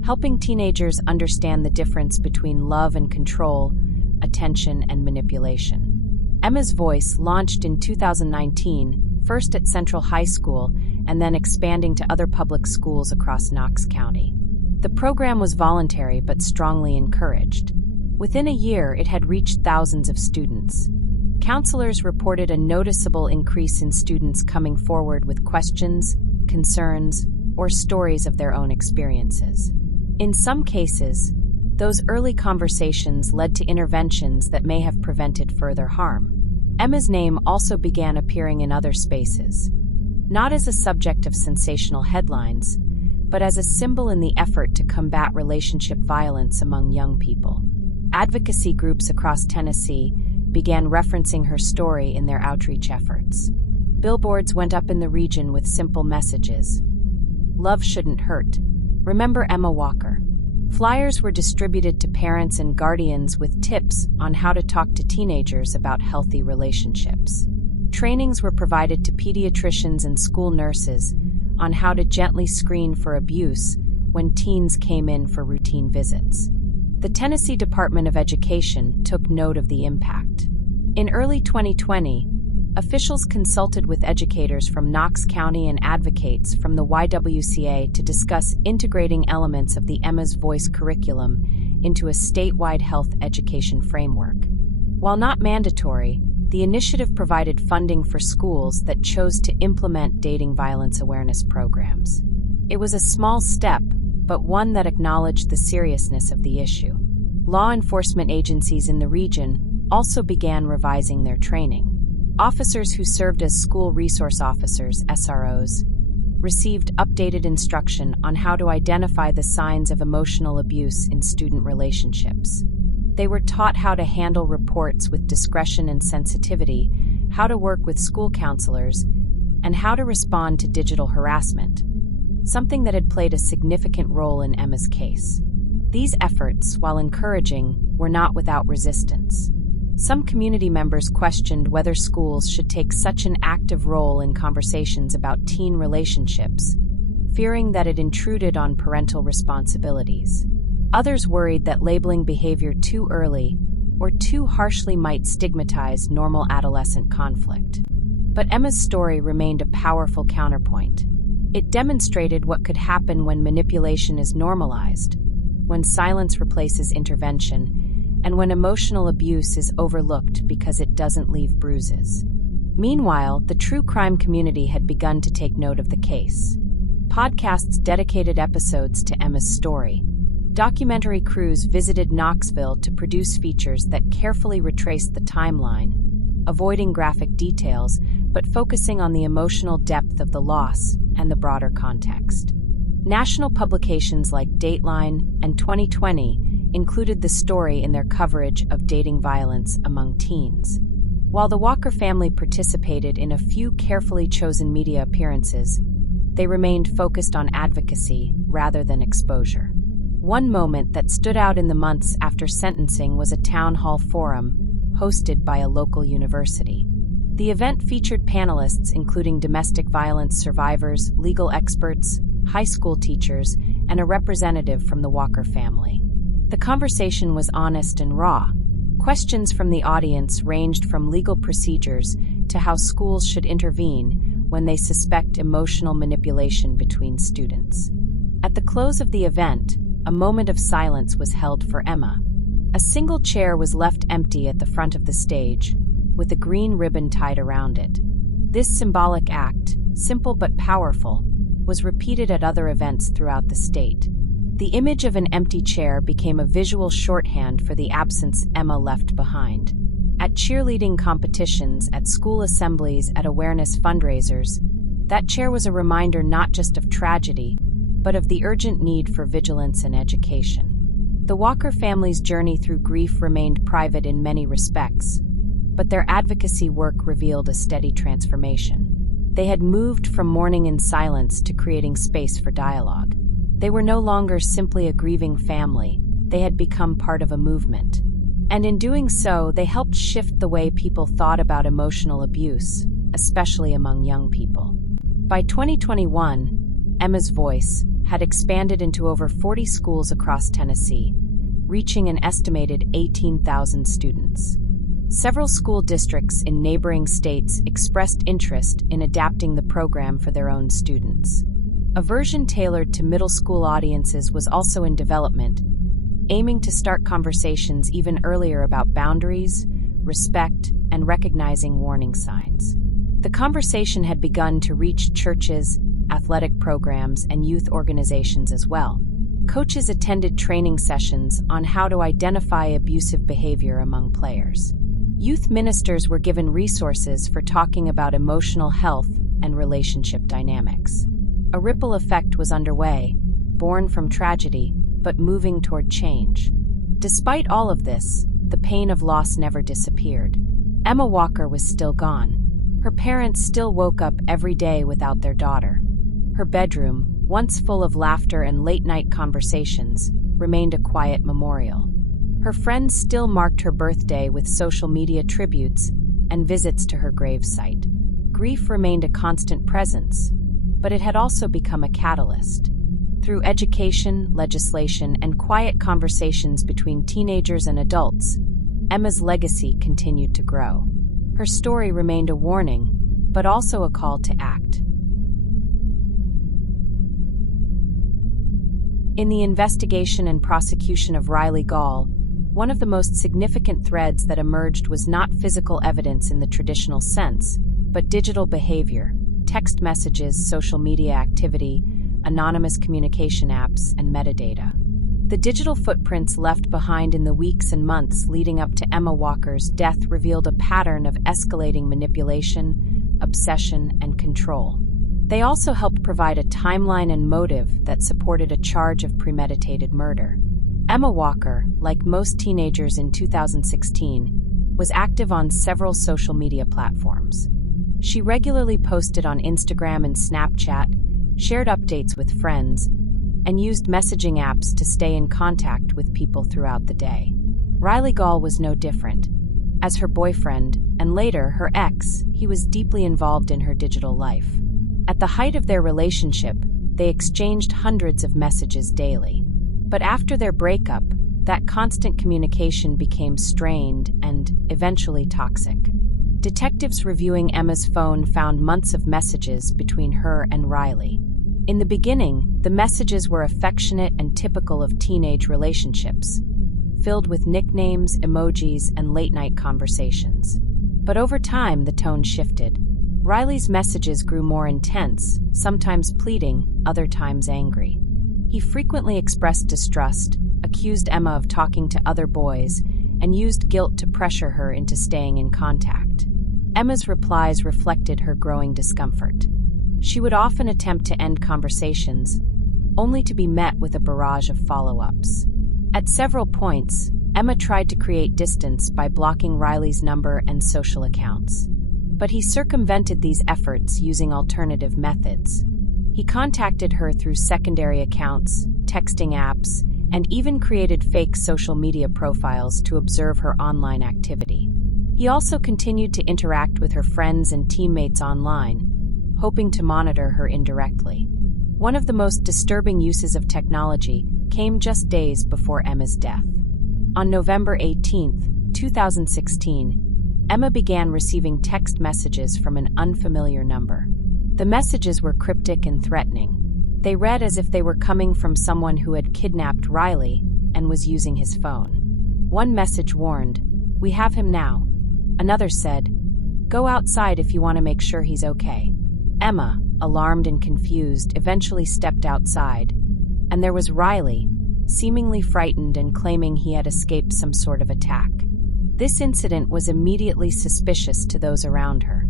helping teenagers understand the difference between love and control, attention and manipulation. Emma's Voice launched in 2019, first at Central High School and then expanding to other public schools across Knox County. The program was voluntary but strongly encouraged. Within a year, it had reached thousands of students. Counselors reported a noticeable increase in students coming forward with questions, concerns, or stories of their own experiences. In some cases, those early conversations led to interventions that may have prevented further harm. Emma's name also began appearing in other spaces, not as a subject of sensational headlines, but as a symbol in the effort to combat relationship violence among young people. Advocacy groups across Tennessee began referencing her story in their outreach efforts. Billboards went up in the region with simple messages. Love shouldn't hurt. Remember Emma Walker. Flyers were distributed to parents and guardians with tips on how to talk to teenagers about healthy relationships. Trainings were provided to pediatricians and school nurses on how to gently screen for abuse when teens came in for routine visits. The Tennessee Department of Education took note of the impact. In early 2020, officials consulted with educators from Knox County and advocates from the YWCA to discuss integrating elements of the Emma's Voice curriculum into a statewide health education framework. While not mandatory, the initiative provided funding for schools that chose to implement dating violence awareness programs. It was a small step, but one that acknowledged the seriousness of the issue. Law enforcement agencies in the region also began revising their training. Officers who served as school resource officers, SROs, received updated instruction on how to identify the signs of emotional abuse in student relationships. They were taught how to handle reports with discretion and sensitivity, how to work with school counselors, and how to respond to digital harassment, something that had played a significant role in Emma's case. These efforts, while encouraging, were not without resistance. Some community members questioned whether schools should take such an active role in conversations about teen relationships, fearing that it intruded on parental responsibilities. Others worried that labeling behavior too early or too harshly might stigmatize normal adolescent conflict. But Emma's story remained a powerful counterpoint. It demonstrated what could happen when manipulation is normalized, when silence replaces intervention, and when emotional abuse is overlooked because it doesn't leave bruises. Meanwhile, the true crime community had begun to take note of the case. Podcasts dedicated episodes to Emma's story. Documentary crews visited Knoxville to produce features that carefully retraced the timeline, avoiding graphic details, but focusing on the emotional depth of the loss and the broader context. National publications like Dateline and 2020 included the story in their coverage of dating violence among teens. While the Walker family participated in a few carefully chosen media appearances, they remained focused on advocacy rather than exposure. One moment that stood out in the months after sentencing was a town hall forum hosted by a local university. The event featured panelists including domestic violence survivors, legal experts, high school teachers, and a representative from the Walker family. The conversation was honest and raw. Questions from the audience ranged from legal procedures to how schools should intervene when they suspect emotional manipulation between students. At the close of the event, a moment of silence was held for Emma. A single chair was left empty at the front of the stage, with a green ribbon tied around it. This symbolic act, simple but powerful, was repeated at other events throughout the state. The image of an empty chair became a visual shorthand for the absence Emma left behind. At cheerleading competitions, at school assemblies, at awareness fundraisers, that chair was a reminder not just of tragedy, but of the urgent need for vigilance and education. The Walker family's journey through grief remained private in many respects, but their advocacy work revealed a steady transformation. They had moved from mourning in silence to creating space for dialogue. They were no longer simply a grieving family, they had become part of a movement. And in doing so, they helped shift the way people thought about emotional abuse, especially among young people. By 2021, Emma's voice had expanded into over 40 schools across Tennessee, reaching an estimated 18,000 students. Several school districts in neighboring states expressed interest in adapting the program for their own students. A version tailored to middle school audiences was also in development, aiming to start conversations even earlier about boundaries, respect, and recognizing warning signs. The conversation had begun to reach churches, athletic programs, and youth organizations as well. Coaches attended training sessions on how to identify abusive behavior among players. Youth ministers were given resources for talking about emotional health and relationship dynamics. A ripple effect was underway, born from tragedy, but moving toward change. Despite all of this, the pain of loss never disappeared. Emma Walker was still gone. Her parents still woke up every day without their daughter. Her bedroom, once full of laughter and late-night conversations, remained a quiet memorial. Her friends still marked her birthday with social media tributes and visits to her gravesite. Grief remained a constant presence, but it had also become a catalyst. Through education, legislation, and quiet conversations between teenagers and adults, Emma's legacy continued to grow. Her story remained a warning, but also a call to act. In the investigation and prosecution of Riley Gaul, one of the most significant threads that emerged was not physical evidence in the traditional sense, but digital behavior, text messages, social media activity, anonymous communication apps, and metadata. The digital footprints left behind in the weeks and months leading up to Emma Walker's death revealed a pattern of escalating manipulation, obsession, and control. They also helped provide a timeline and motive that supported a charge of premeditated murder. Emma Walker, like most teenagers in 2016, was active on several social media platforms. She regularly posted on Instagram and Snapchat, shared updates with friends, and used messaging apps to stay in contact with people throughout the day. Riley Gaul was no different. As her boyfriend, and later her ex, he was deeply involved in her digital life. At the height of their relationship, they exchanged hundreds of messages daily. But after their breakup, that constant communication became strained and eventually toxic. Detectives reviewing Emma's phone found months of messages between her and Riley. In the beginning, the messages were affectionate and typical of teenage relationships, filled with nicknames, emojis, and late-night conversations. But over time, the tone shifted. Riley's messages grew more intense, sometimes pleading, other times angry. He frequently expressed distrust, accused Emma of talking to other boys, and used guilt to pressure her into staying in contact. Emma's replies reflected her growing discomfort. She would often attempt to end conversations, only to be met with a barrage of follow-ups. At several points, Emma tried to create distance by blocking Riley's number and social accounts. But he circumvented these efforts using alternative methods. He contacted her through secondary accounts, texting apps, and even created fake social media profiles to observe her online activity. He also continued to interact with her friends and teammates online, hoping to monitor her indirectly. One of the most disturbing uses of technology came just days before Emma's death. On November 18, 2016, Emma began receiving text messages from an unfamiliar number. The messages were cryptic and threatening. They read as if they were coming from someone who had kidnapped Riley and was using his phone. One message warned, "We have him now." Another said, "Go outside if you want to make sure he's okay." Emma, alarmed and confused, eventually stepped outside, and there was Riley, seemingly frightened and claiming he had escaped some sort of attack. This incident was immediately suspicious to those around her.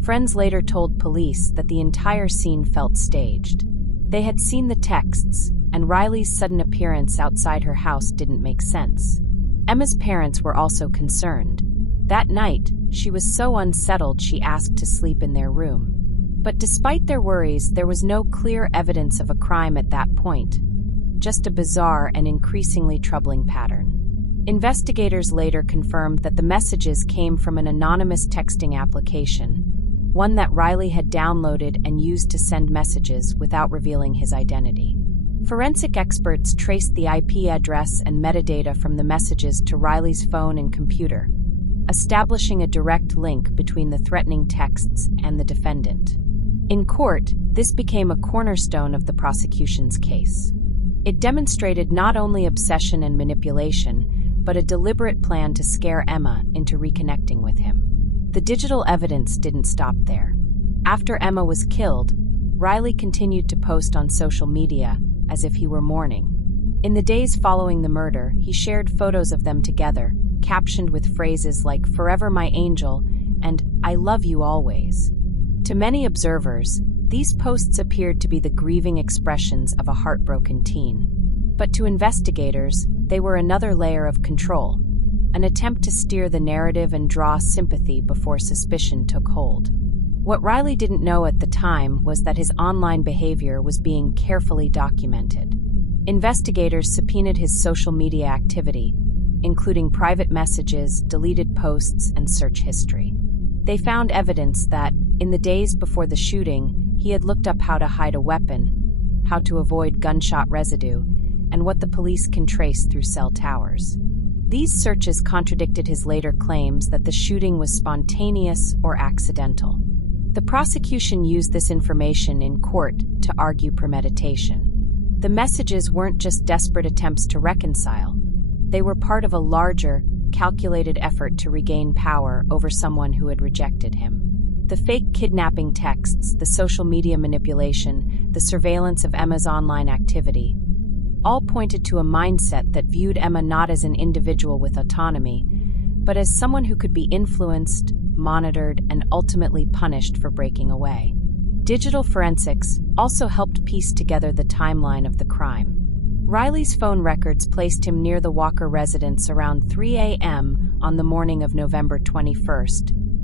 Friends later told police that the entire scene felt staged. They had seen the texts, and Riley's sudden appearance outside her house didn't make sense. Emma's parents were also concerned. That night, she was so unsettled she asked to sleep in their room. But despite their worries, there was no clear evidence of a crime at that point, just a bizarre and increasingly troubling pattern. Investigators later confirmed that the messages came from an anonymous texting application, one that Riley had downloaded and used to send messages without revealing his identity. Forensic experts traced the IP address and metadata from the messages to Riley's phone and computer, establishing a direct link between the threatening texts and the defendant. In court, this became a cornerstone of the prosecution's case. It demonstrated not only obsession and manipulation, but a deliberate plan to scare Emma into reconnecting with him. The digital evidence didn't stop there. After Emma was killed, Riley continued to post on social media as if he were mourning. In the days following the murder, he shared photos of them together, captioned with phrases like "Forever my angel" and "I love you always." To many observers, these posts appeared to be the grieving expressions of a heartbroken teen. But to investigators, they were another layer of control, an attempt to steer the narrative and draw sympathy before suspicion took hold. What Riley didn't know at the time was that his online behavior was being carefully documented. Investigators subpoenaed his social media activity, including private messages, deleted posts, and search history. They found evidence that, in the days before the shooting, he had looked up how to hide a weapon, how to avoid gunshot residue, and what the police can trace through cell towers. These searches contradicted his later claims that the shooting was spontaneous or accidental. The prosecution used this information in court to argue premeditation. The messages weren't just desperate attempts to reconcile. They were part of a larger, calculated effort to regain power over someone who had rejected him. The fake kidnapping texts, the social media manipulation, the surveillance of Emma's online activity, all pointed to a mindset that viewed Emma not as an individual with autonomy, but as someone who could be influenced, monitored, and ultimately punished for breaking away. Digital forensics also helped piece together the timeline of the crime. Riley's phone records placed him near the Walker residence around 3 a.m. on the morning of November 21,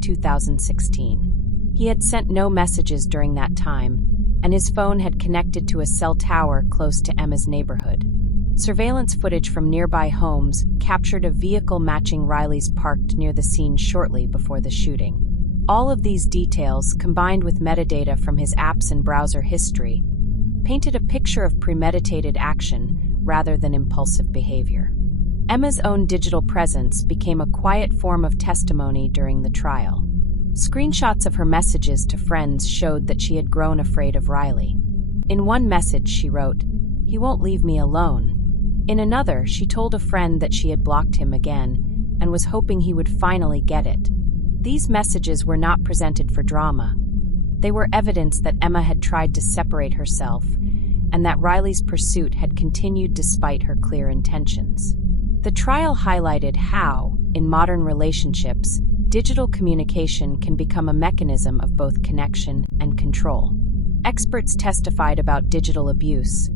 2016. He had sent no messages during that time, and his phone had connected to a cell tower close to Emma's neighborhood. Surveillance footage from nearby homes captured a vehicle matching Riley's parked near the scene shortly before the shooting. All of these details, combined with metadata from his apps and browser history, painted a picture of premeditated action rather than impulsive behavior. Emma's own digital presence became a quiet form of testimony during the trial. Screenshots of her messages to friends showed that she had grown afraid of Riley. In one message, she wrote, "He won't leave me alone." In another, she told a friend that she had blocked him again and was hoping he would finally get it. These messages were not presented for drama. They were evidence that Emma had tried to separate herself and that Riley's pursuit had continued despite her clear intentions. The trial highlighted how, in modern relationships, digital communication can become a mechanism of both connection and control. Experts testified about digital abuse,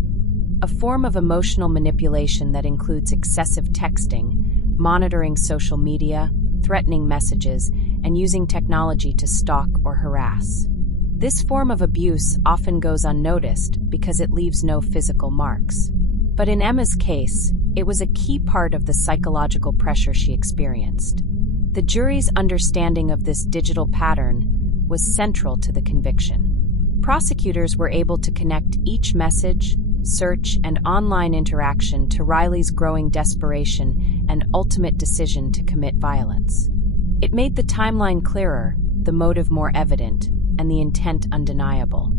a form of emotional manipulation that includes excessive texting, monitoring social media, threatening messages, and using technology to stalk or harass. This form of abuse often goes unnoticed because it leaves no physical marks. But in Emma's case, it was a key part of the psychological pressure she experienced. The jury's understanding of this digital pattern was central to the conviction. Prosecutors were able to connect each message, search, and online interaction to Riley's growing desperation and ultimate decision to commit violence. It made the timeline clearer, the motive more evident, and the intent undeniable.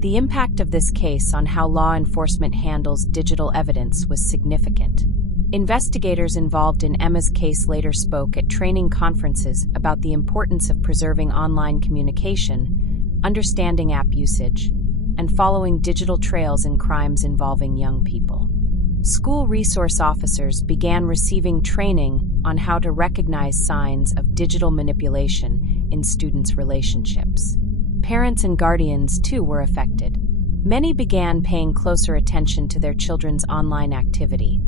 The impact of this case on how law enforcement handles digital evidence was significant. Investigators involved in Emma's case later spoke at training conferences about the importance of preserving online communication, understanding app usage, and following digital trails in crimes involving young people. School resource officers began receiving training on how to recognize signs of digital manipulation in students' relationships. Parents and guardians, too, were affected. Many began paying closer attention to their children's online activity,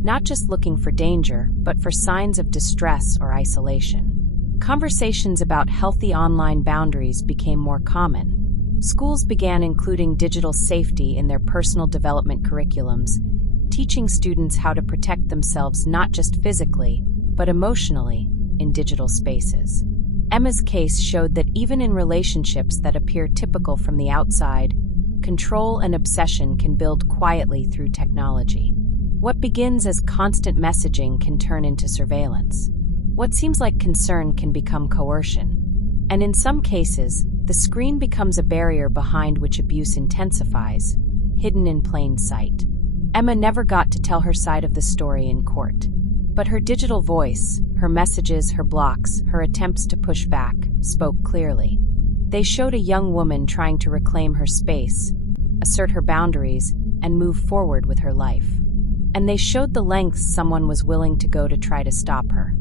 not just looking for danger, but for signs of distress or isolation. Conversations about healthy online boundaries became more common. Schools began including digital safety in their personal development curriculums, teaching students how to protect themselves not just physically, but emotionally in digital spaces. Emma's case showed that even in relationships that appear typical from the outside, control and obsession can build quietly through technology. What begins as constant messaging can turn into surveillance. What seems like concern can become coercion. And in some cases, the screen becomes a barrier behind which abuse intensifies, hidden in plain sight. Emma never got to tell her side of the story in court. But her digital voice, her messages, her blocks, her attempts to push back, spoke clearly. They showed a young woman trying to reclaim her space, assert her boundaries, and move forward with her life. And they showed the lengths someone was willing to go to try to stop her.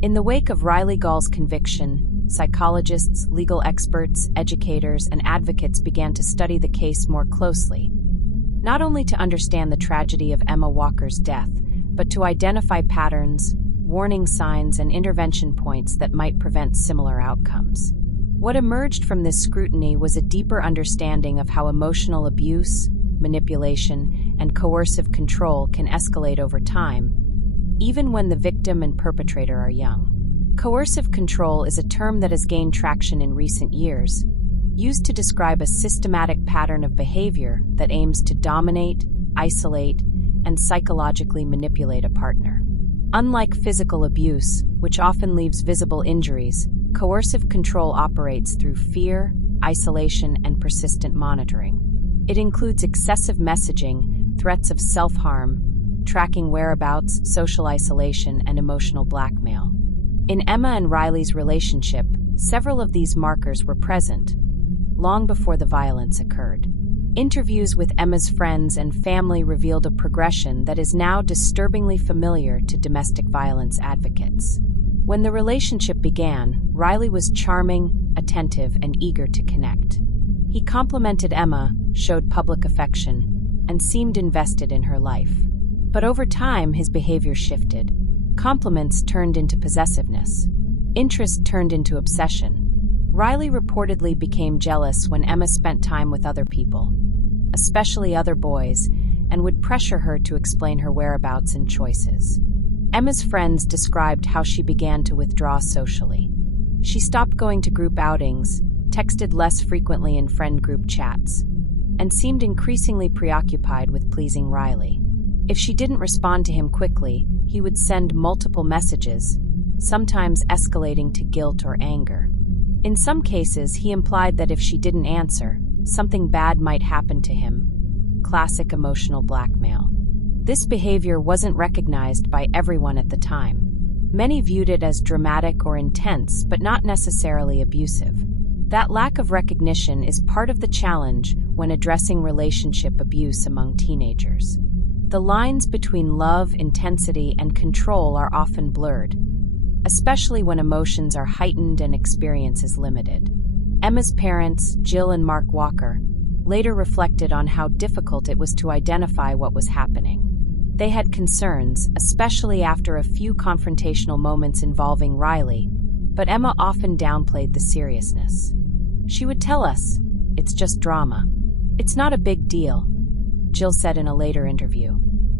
In the wake of Riley Gaul's conviction, psychologists, legal experts, educators, and advocates began to study the case more closely, not only to understand the tragedy of Emma Walker's death, but to identify patterns, warning signs, and intervention points that might prevent similar outcomes. What emerged from this scrutiny was a deeper understanding of how emotional abuse, manipulation, and coercive control can escalate over time, even when the victim and perpetrator are young. Coercive control is a term that has gained traction in recent years, used to describe a systematic pattern of behavior that aims to dominate, isolate, and psychologically manipulate a partner. Unlike physical abuse, which often leaves visible injuries, coercive control operates through fear, isolation, and persistent monitoring. It includes excessive messaging, threats of self-harm, tracking whereabouts, social isolation, and emotional blackmail. In Emma and Riley's relationship, several of these markers were present, long before the violence occurred. Interviews with Emma's friends and family revealed a progression that is now disturbingly familiar to domestic violence advocates. When the relationship began, Riley was charming, attentive, and eager to connect. He complimented Emma, showed public affection, and seemed invested in her life. But over time, his behavior shifted. Compliments turned into possessiveness. Interest turned into obsession. Riley reportedly became jealous when Emma spent time with other people, especially other boys, and would pressure her to explain her whereabouts and choices. Emma's friends described how she began to withdraw socially. She stopped going to group outings, texted less frequently in friend group chats, and seemed increasingly preoccupied with pleasing Riley. If she didn't respond to him quickly, he would send multiple messages, sometimes escalating to guilt or anger. In some cases, he implied that if she didn't answer, something bad might happen to him. Classic emotional blackmail. This behavior wasn't recognized by everyone at the time. Many viewed it as dramatic or intense, but not necessarily abusive. That lack of recognition is part of the challenge when addressing relationship abuse among teenagers. The lines between love, intensity, and control are often blurred, especially when emotions are heightened and experience is limited. Emma's parents, Jill and Mark Walker, later reflected on how difficult it was to identify what was happening. They had concerns, especially after a few confrontational moments involving Riley, but Emma often downplayed the seriousness. She would tell us, "It's just drama. It's not a big deal," Jill said in a later interview.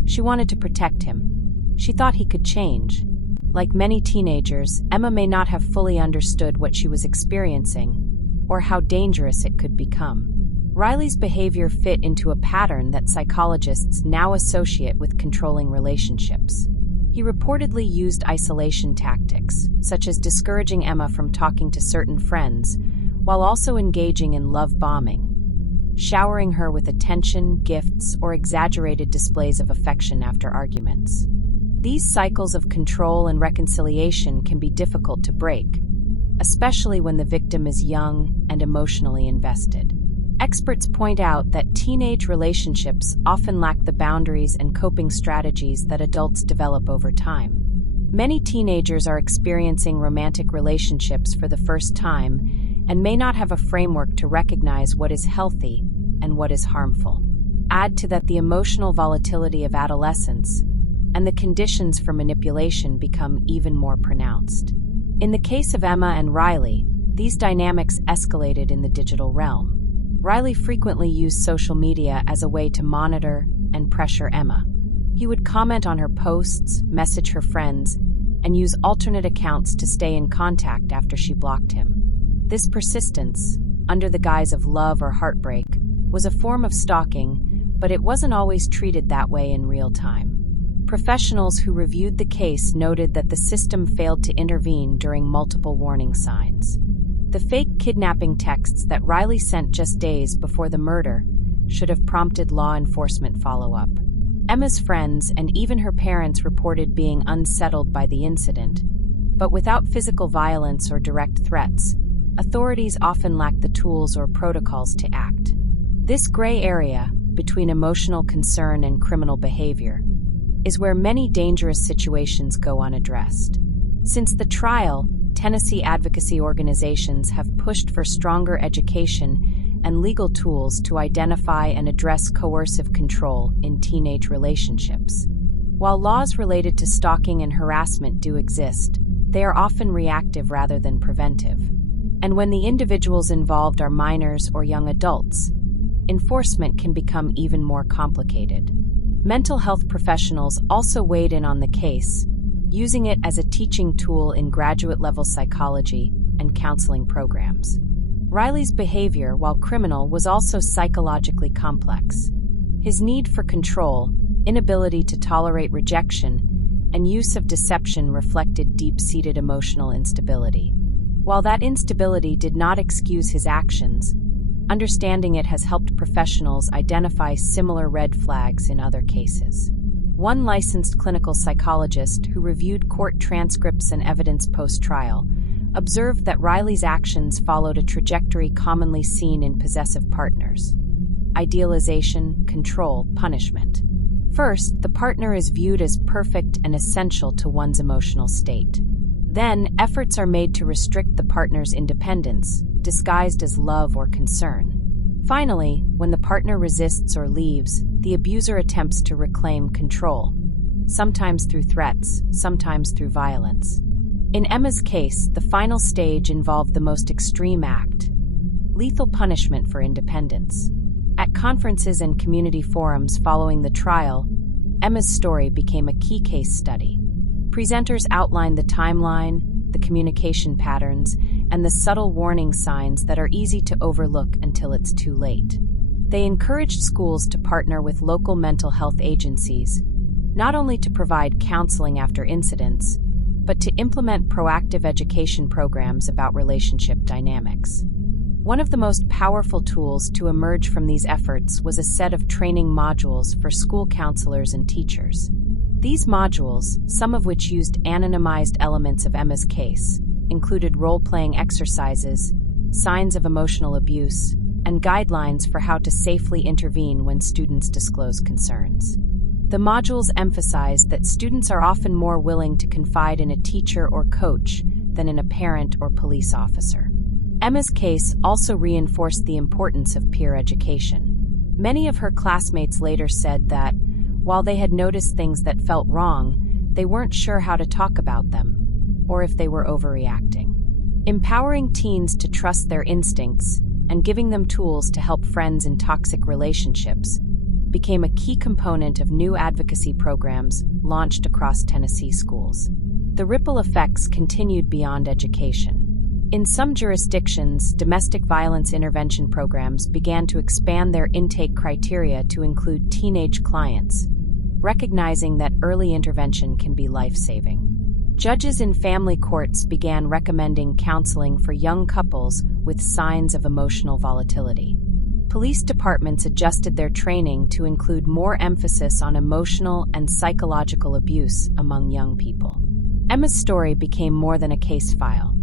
She wanted to protect him. She thought he could change. Like many teenagers, Emma may not have fully understood what she was experiencing or how dangerous it could become. Riley's behavior fit into a pattern that psychologists now associate with controlling relationships. He reportedly used isolation tactics, such as discouraging Emma from talking to certain friends, while also engaging in love bombing, showering her with attention, gifts, or exaggerated displays of affection after arguments. These cycles of control and reconciliation can be difficult to break, especially when the victim is young and emotionally invested. Experts point out that teenage relationships often lack the boundaries and coping strategies that adults develop over time. Many teenagers are experiencing romantic relationships for the first time and may not have a framework to recognize what is healthy and what is harmful. Add to that the emotional volatility of adolescence, and the conditions for manipulation become even more pronounced. In the case of Emma and Riley, these dynamics escalated in the digital realm. Riley frequently used social media as a way to monitor and pressure Emma. He would comment on her posts, message her friends, and use alternate accounts to stay in contact after she blocked him. This persistence, under the guise of love or heartbreak, was a form of stalking, but it wasn't always treated that way in real time. Professionals who reviewed the case noted that the system failed to intervene during multiple warning signs. The fake kidnapping texts that Riley sent just days before the murder should have prompted law enforcement follow-up. Emma's friends and even her parents reported being unsettled by the incident, but without physical violence or direct threats, authorities often lack the tools or protocols to act. This gray area, between emotional concern and criminal behavior, is where many dangerous situations go unaddressed. Since the trial, Tennessee advocacy organizations have pushed for stronger education and legal tools to identify and address coercive control in teenage relationships. While laws related to stalking and harassment do exist, they are often reactive rather than preventive. And when the individuals involved are minors or young adults, enforcement can become even more complicated. Mental health professionals also weighed in on the case, using it as a teaching tool in graduate-level psychology and counseling programs. Riley's behavior, while criminal, was also psychologically complex. His need for control, inability to tolerate rejection, and use of deception reflected deep-seated emotional instability. While that instability did not excuse his actions, understanding it has helped professionals identify similar red flags in other cases. One licensed clinical psychologist who reviewed court transcripts and evidence post-trial observed that Riley's actions followed a trajectory commonly seen in possessive partners: idealization, control, punishment. First, the partner is viewed as perfect and essential to one's emotional state. Then, efforts are made to restrict the partner's independence, disguised as love or concern. Finally, when the partner resists or leaves, the abuser attempts to reclaim control, sometimes through threats, sometimes through violence. In Emma's case, the final stage involved the most extreme act: lethal punishment for independence. At conferences and community forums following the trial, Emma's story became a key case study. Presenters outlined the timeline, the communication patterns, and the subtle warning signs that are easy to overlook until it's too late. They encouraged schools to partner with local mental health agencies, not only to provide counseling after incidents, but to implement proactive education programs about relationship dynamics. One of the most powerful tools to emerge from these efforts was a set of training modules for school counselors and teachers. These modules, some of which used anonymized elements of Emma's case, included role-playing exercises, signs of emotional abuse, and guidelines for how to safely intervene when students disclose concerns. The modules emphasized that students are often more willing to confide in a teacher or coach than in a parent or police officer. Emma's case also reinforced the importance of peer education. Many of her classmates later said that, while they had noticed things that felt wrong, they weren't sure how to talk about them, or if they were overreacting. Empowering teens to trust their instincts and giving them tools to help friends in toxic relationships became a key component of new advocacy programs launched across Tennessee schools. The ripple effects continued beyond education. In some jurisdictions, domestic violence intervention programs began to expand their intake criteria to include teenage clients, recognizing that early intervention can be life-saving. Judges in family courts began recommending counseling for young couples with signs of emotional volatility. Police departments adjusted their training to include more emphasis on emotional and psychological abuse among young people. Emma's story became more than a case file.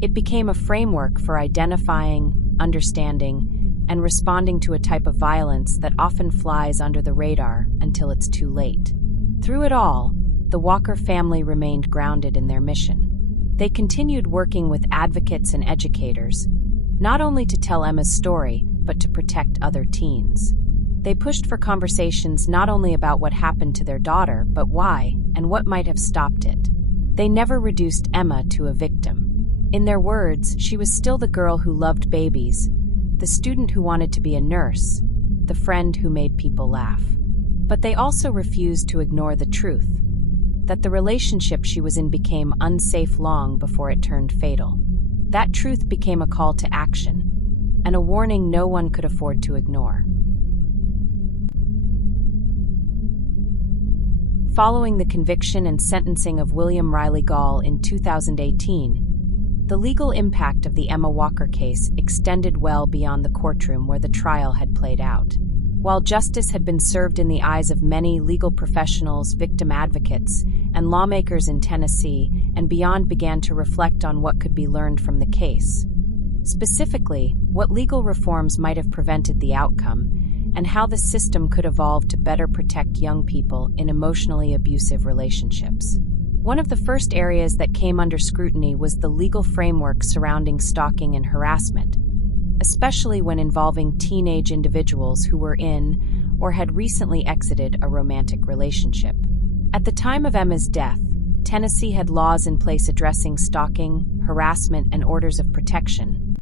It became a framework for identifying, understanding, and responding to a type of violence that often flies under the radar until it's too late. Through it all, the Walker family remained grounded in their mission. They continued working with advocates and educators, not only to tell Emma's story, but to protect other teens. They pushed for conversations not only about what happened to their daughter, but why and what might have stopped it. They never reduced Emma to a victim. In their words, she was still the girl who loved babies, the student who wanted to be a nurse, the friend who made people laugh. But they also refused to ignore the truth, that the relationship she was in became unsafe long before it turned fatal. That truth became a call to action, and a warning no one could afford to ignore. Following the conviction and sentencing of William Riley Gaul in 2018, the legal impact of the Emma Walker case extended well beyond the courtroom where the trial had played out. While justice had been served in the eyes of many legal professionals, victim advocates, and lawmakers in Tennessee and beyond began to reflect on what could be learned from the case. Specifically, what legal reforms might have prevented the outcome, and how the system could evolve to better protect young people in emotionally abusive relationships. One of the first areas that came under scrutiny was the legal framework surrounding stalking and harassment, especially when involving teenage individuals who were in or had recently exited a romantic relationship. At the time of Emma's death, Tennessee had laws in place addressing stalking, harassment, and orders of protection,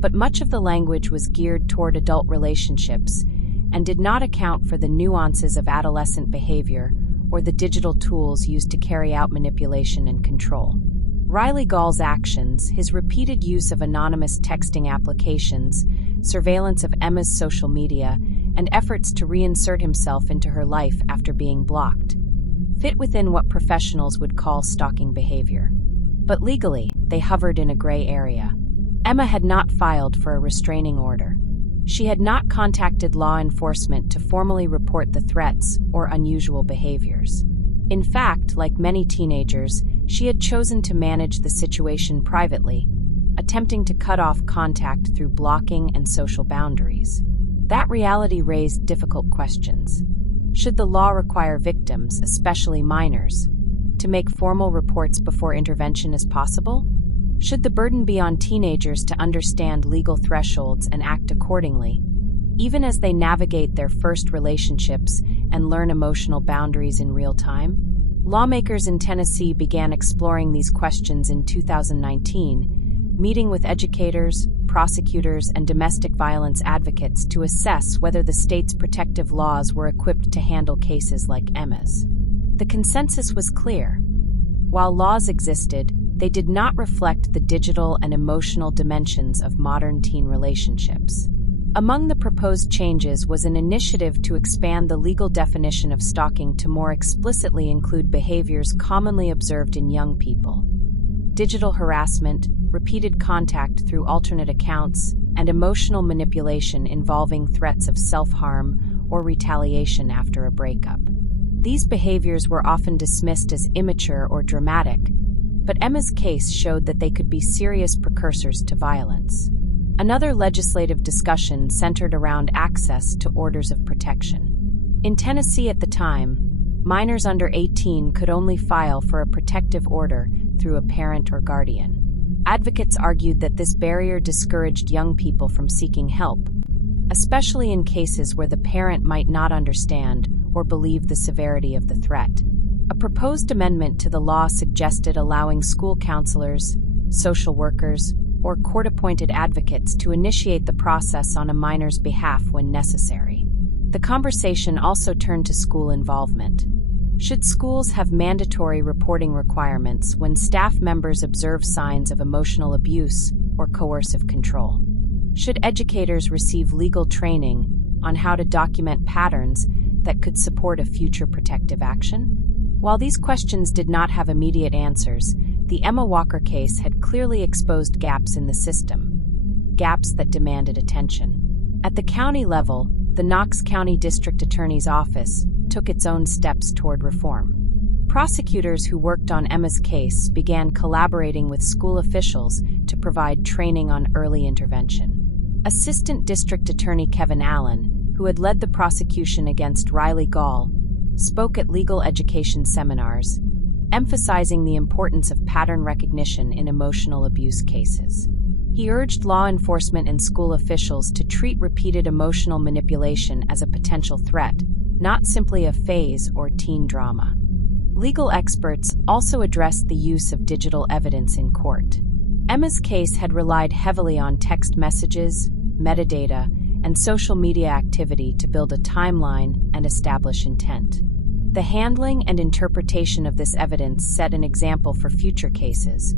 but much of the language was geared toward adult relationships and did not account for the nuances of adolescent behavior or the digital tools used to carry out manipulation and control. Riley Gaul's actions, his repeated use of anonymous texting applications, surveillance of Emma's social media, and efforts to reinsert himself into her life after being blocked, fit within what professionals would call stalking behavior. But legally, they hovered in a gray area. Emma had not filed for a restraining order. She had not contacted law enforcement to formally report the threats or unusual behaviors. In fact, like many teenagers, she had chosen to manage the situation privately, attempting to cut off contact through blocking and social boundaries. That reality raised difficult questions. Should the law require victims, especially minors, to make formal reports before intervention is possible? Should the burden be on teenagers to understand legal thresholds and act accordingly, even as they navigate their first relationships and learn emotional boundaries in real time? Lawmakers in Tennessee began exploring these questions in 2019, meeting with educators, prosecutors, and domestic violence advocates to assess whether the state's protective laws were equipped to handle cases like Emma's. The consensus was clear. While laws existed, they did not reflect the digital and emotional dimensions of modern teen relationships. Among the proposed changes was an initiative to expand the legal definition of stalking to more explicitly include behaviors commonly observed in young people. Digital harassment, repeated contact through alternate accounts, and emotional manipulation involving threats of self-harm or retaliation after a breakup. These behaviors were often dismissed as immature or dramatic, but Emma's case showed that they could be serious precursors to violence. Another legislative discussion centered around access to orders of protection. In Tennessee at the time, minors under 18 could only file for a protective order through a parent or guardian. Advocates argued that this barrier discouraged young people from seeking help, especially in cases where the parent might not understand or believe the severity of the threat. A proposed amendment to the law suggested allowing school counselors, social workers, or court-appointed advocates to initiate the process on a minor's behalf when necessary. The conversation also turned to school involvement. Should schools have mandatory reporting requirements when staff members observe signs of emotional abuse or coercive control? Should educators receive legal training on how to document patterns that could support a future protective action? While these questions did not have immediate answers, the Emma Walker case had clearly exposed gaps in the system, gaps that demanded attention. At the county level, the Knox County District Attorney's Office took its own steps toward reform. Prosecutors who worked on Emma's case began collaborating with school officials to provide training on early intervention. Assistant District Attorney Kevin Allen, who had led the prosecution against Riley Gaul, spoke at legal education seminars, emphasizing the importance of pattern recognition in emotional abuse cases. He urged law enforcement and school officials to treat repeated emotional manipulation as a potential threat, not simply a phase or teen drama. Legal experts also addressed the use of digital evidence in court. Emma's case had relied heavily on text messages, metadata, and social media activity to build a timeline and establish intent. The handling and interpretation of this evidence set an example for future cases,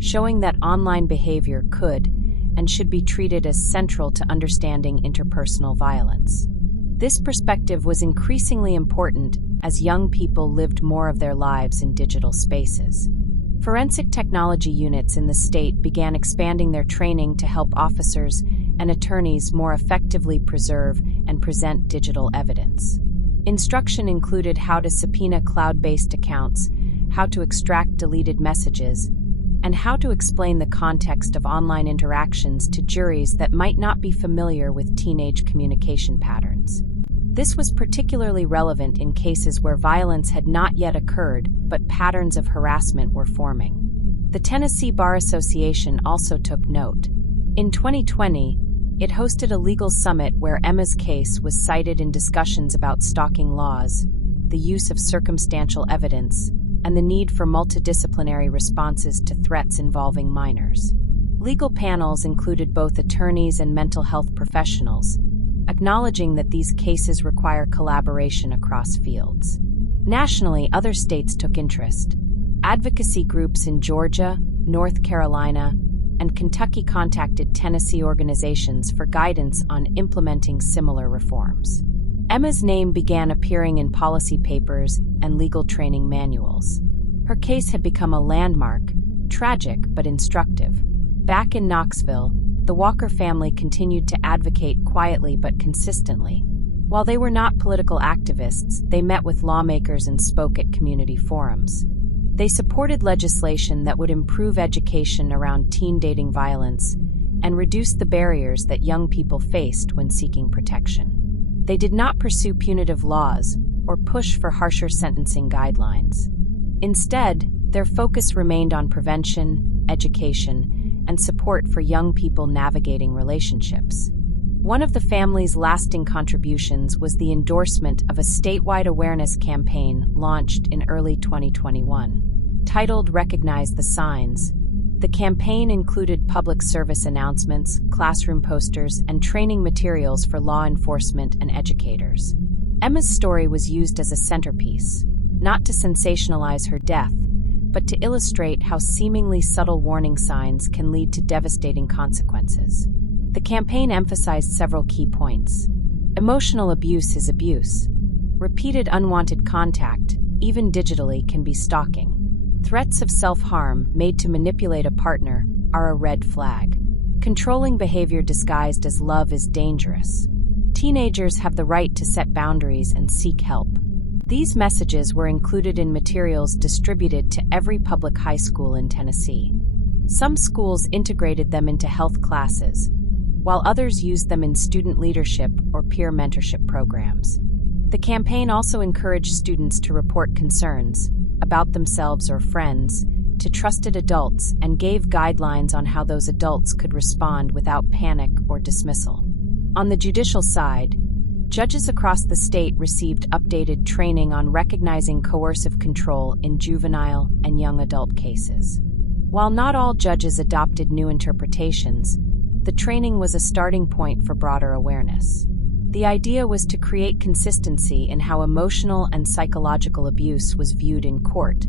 showing that online behavior could and should be treated as central to understanding interpersonal violence. This perspective was increasingly important as young people lived more of their lives in digital spaces. Forensic technology units in the state began expanding their training to help officers and attorneys more effectively preserve and present digital evidence. Instruction included how to subpoena cloud-based accounts, how to extract deleted messages, and how to explain the context of online interactions to juries that might not be familiar with teenage communication patterns. This was particularly relevant in cases where violence had not yet occurred, but patterns of harassment were forming. The Tennessee Bar Association also took note. In 2020, it hosted a legal summit where Emma's case was cited in discussions about stalking laws, the use of circumstantial evidence, and the need for multidisciplinary responses to threats involving minors. Legal panels included both attorneys and mental health professionals, acknowledging that these cases require collaboration across fields. Nationally, other states took interest. Advocacy groups in Georgia, North Carolina, and Kentucky contacted Tennessee organizations for guidance on implementing similar reforms. Emma's name began appearing in policy papers and legal training manuals. Her case had become a landmark, tragic but instructive. Back in Knoxville, the Walker family continued to advocate quietly but consistently. While they were not political activists, they met with lawmakers and spoke at community forums. They supported legislation that would improve education around teen dating violence and reduce the barriers that young people faced when seeking protection. They did not pursue punitive laws or push for harsher sentencing guidelines. Instead, their focus remained on prevention, education, and support for young people navigating relationships. One of the family's lasting contributions was the endorsement of a statewide awareness campaign launched in early 2021. Titled Recognize the Signs, the campaign included public service announcements, classroom posters, and training materials for law enforcement and educators. Emma's story was used as a centerpiece, not to sensationalize her death, but to illustrate how seemingly subtle warning signs can lead to devastating consequences. The campaign emphasized several key points. Emotional abuse is abuse. Repeated unwanted contact, even digitally, can be stalking. Threats of self-harm made to manipulate a partner are a red flag. Controlling behavior disguised as love is dangerous. Teenagers have the right to set boundaries and seek help. These messages were included in materials distributed to every public high school in Tennessee. Some schools integrated them into health classes, while others used them in student leadership or peer mentorship programs. The campaign also encouraged students to report concerns about themselves or friends to trusted adults and gave guidelines on how those adults could respond without panic or dismissal. On the judicial side, judges across the state received updated training on recognizing coercive control in juvenile and young adult cases. While not all judges adopted new interpretations, the training was a starting point for broader awareness. The idea was to create consistency in how emotional and psychological abuse was viewed in court,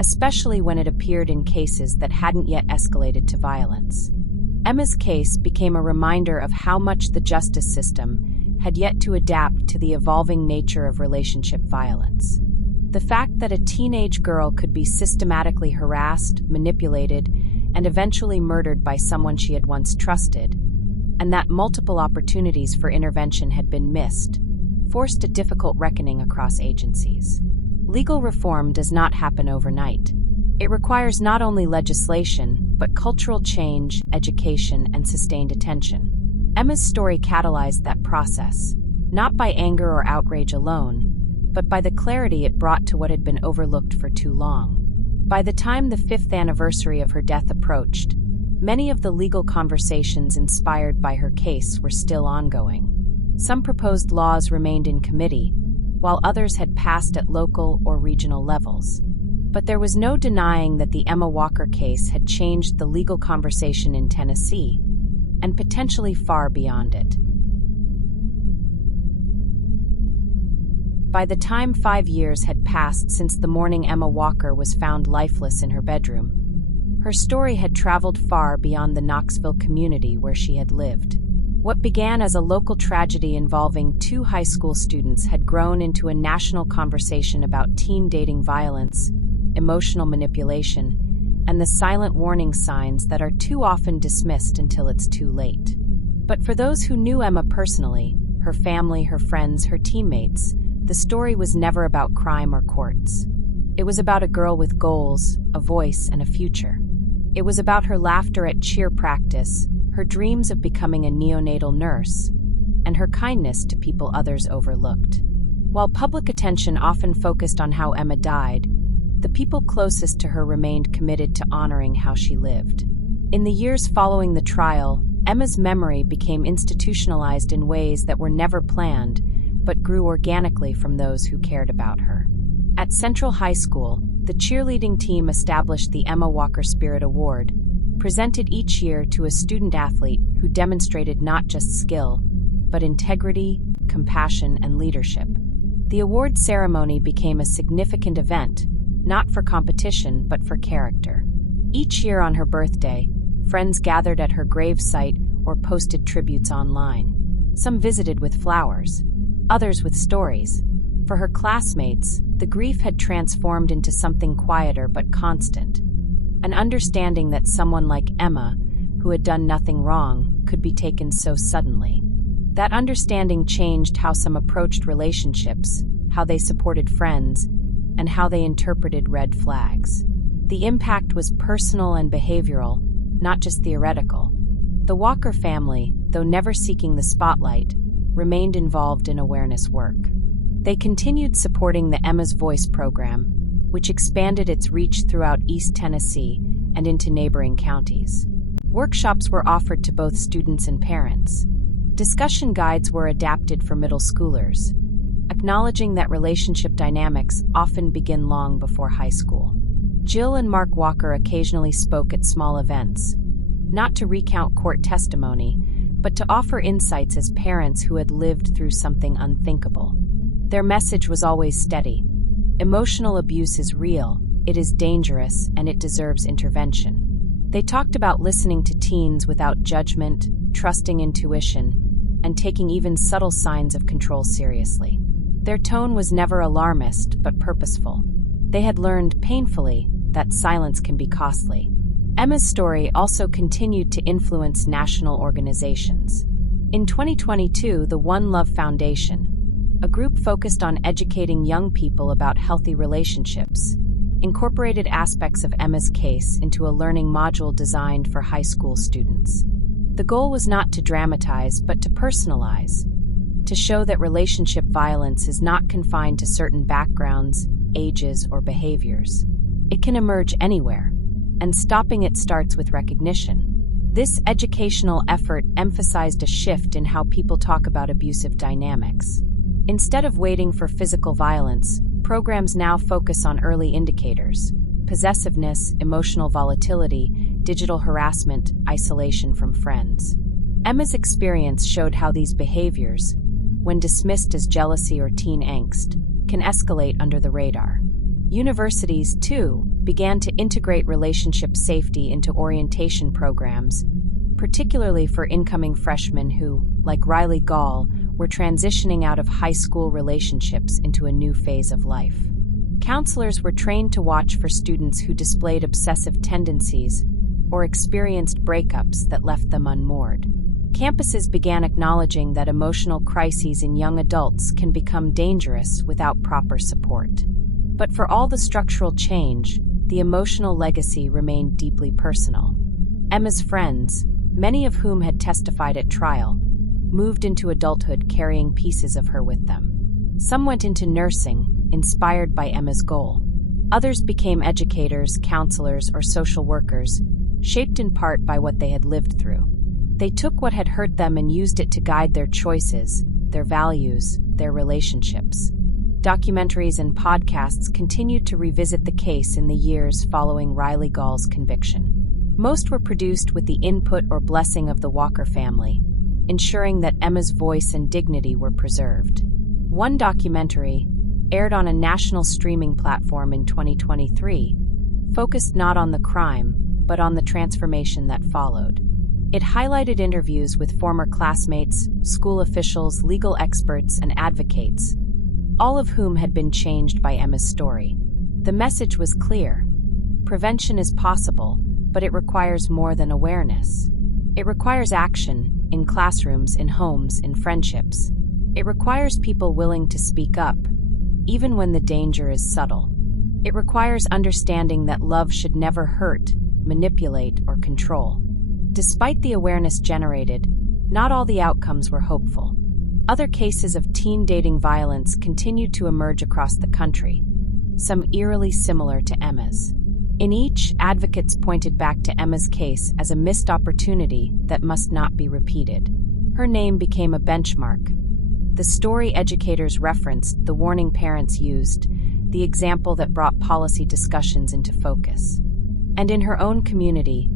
especially when it appeared in cases that hadn't yet escalated to violence. Emma's case became a reminder of how much the justice system had yet to adapt to the evolving nature of relationship violence. The fact that a teenage girl could be systematically harassed, manipulated, and eventually murdered by someone she had once trusted, and that multiple opportunities for intervention had been missed, forced a difficult reckoning across agencies. Legal reform does not happen overnight. It requires not only legislation, but cultural change, education, and sustained attention. Emma's story catalyzed that process, not by anger or outrage alone, but by the clarity it brought to what had been overlooked for too long. By the time the 5th anniversary of her death approached, many of the legal conversations inspired by her case were still ongoing. Some proposed laws remained in committee, while others had passed at local or regional levels. But there was no denying that the Emma Walker case had changed the legal conversation in Tennessee, and potentially far beyond it. By the time 5 years had passed since the morning Emma Walker was found lifeless in her bedroom, her story had traveled far beyond the Knoxville community where she had lived. What began as a local tragedy involving 2 high school students had grown into a national conversation about teen dating violence, emotional manipulation, and the silent warning signs that are too often dismissed until it's too late. But for those who knew Emma personally, her family, her friends, her teammates, the story was never about crime or courts. It was about a girl with goals, a voice, and a future. It was about her laughter at cheer practice, her dreams of becoming a neonatal nurse, and her kindness to people others overlooked. While public attention often focused on how Emma died, the people closest to her remained committed to honoring how she lived. In the years following the trial, Emma's memory became institutionalized in ways that were never planned, but grew organically from those who cared about her. At Central High School, the cheerleading team established the Emma Walker Spirit Award, presented each year to a student athlete who demonstrated not just skill, but integrity, compassion, and leadership. The award ceremony became a significant event, not for competition, but for character. Each year on her birthday, friends gathered at her gravesite or posted tributes online. Some visited with flowers, others with stories. For her classmates, the grief had transformed into something quieter but constant, an understanding that someone like Emma, who had done nothing wrong, could be taken so suddenly. That understanding changed how some approached relationships, how they supported friends, and how they interpreted red flags. The impact was personal and behavioral, not just theoretical. The Walker family, though never seeking the spotlight, remained involved in awareness work. They continued supporting the Emma's Voice program, which expanded its reach throughout East Tennessee and into neighboring counties. Workshops were offered to both students and parents. Discussion guides were adapted for middle schoolers, acknowledging that relationship dynamics often begin long before high school. Jill and Mark Walker occasionally spoke at small events, not to recount court testimony, but to offer insights as parents who had lived through something unthinkable. Their message was always steady. Emotional abuse is real, it is dangerous, and it deserves intervention. They talked about listening to teens without judgment, trusting intuition, and taking even subtle signs of control seriously. Their tone was never alarmist, but purposeful. They had learned, painfully, that silence can be costly. Emma's story also continued to influence national organizations. In 2022, the One Love Foundation, a group focused on educating young people about healthy relationships, incorporated aspects of Emma's case into a learning module designed for high school students. The goal was not to dramatize, but to personalize, to show that relationship violence is not confined to certain backgrounds, ages, or behaviors. It can emerge anywhere, and stopping it starts with recognition. This educational effort emphasized a shift in how people talk about abusive dynamics. Instead of waiting for physical violence, programs now focus on early indicators: possessiveness, emotional volatility, digital harassment, isolation from friends. Emma's experience showed how these behaviors, when dismissed as jealousy or teen angst, can escalate under the radar. Universities, too, began to integrate relationship safety into orientation programs, particularly for incoming freshmen who, like Riley Gaul, were transitioning out of high school relationships into a new phase of life. Counselors were trained to watch for students who displayed obsessive tendencies or experienced breakups that left them unmoored. Campuses began acknowledging that emotional crises in young adults can become dangerous without proper support. But for all the structural change, the emotional legacy remained deeply personal. Emma's friends, many of whom had testified at trial, moved into adulthood carrying pieces of her with them. Some went into nursing, inspired by Emma's goal. Others became educators, counselors, or social workers, shaped in part by what they had lived through. They took what had hurt them and used it to guide their choices, their values, their relationships. Documentaries and podcasts continued to revisit the case in the years following Riley Gaul's conviction. Most were produced with the input or blessing of the Walker family, ensuring that Emma's voice and dignity were preserved. One documentary, aired on a national streaming platform in 2023, focused not on the crime, but on the transformation that followed. It highlighted interviews with former classmates, school officials, legal experts, and advocates, all of whom had been changed by Emma's story. The message was clear. Prevention is possible, but it requires more than awareness. It requires action, in classrooms, in homes, in friendships. It requires people willing to speak up, even when the danger is subtle. It requires understanding that love should never hurt, manipulate, or control. Despite the awareness generated, not all the outcomes were hopeful. Other cases of teen dating violence continued to emerge across the country, some eerily similar to Emma's. In each, advocates pointed back to Emma's case as a missed opportunity that must not be repeated. Her name became a benchmark. The story educators referenced, the warning parents used, the example that brought policy discussions into focus. And in her own community,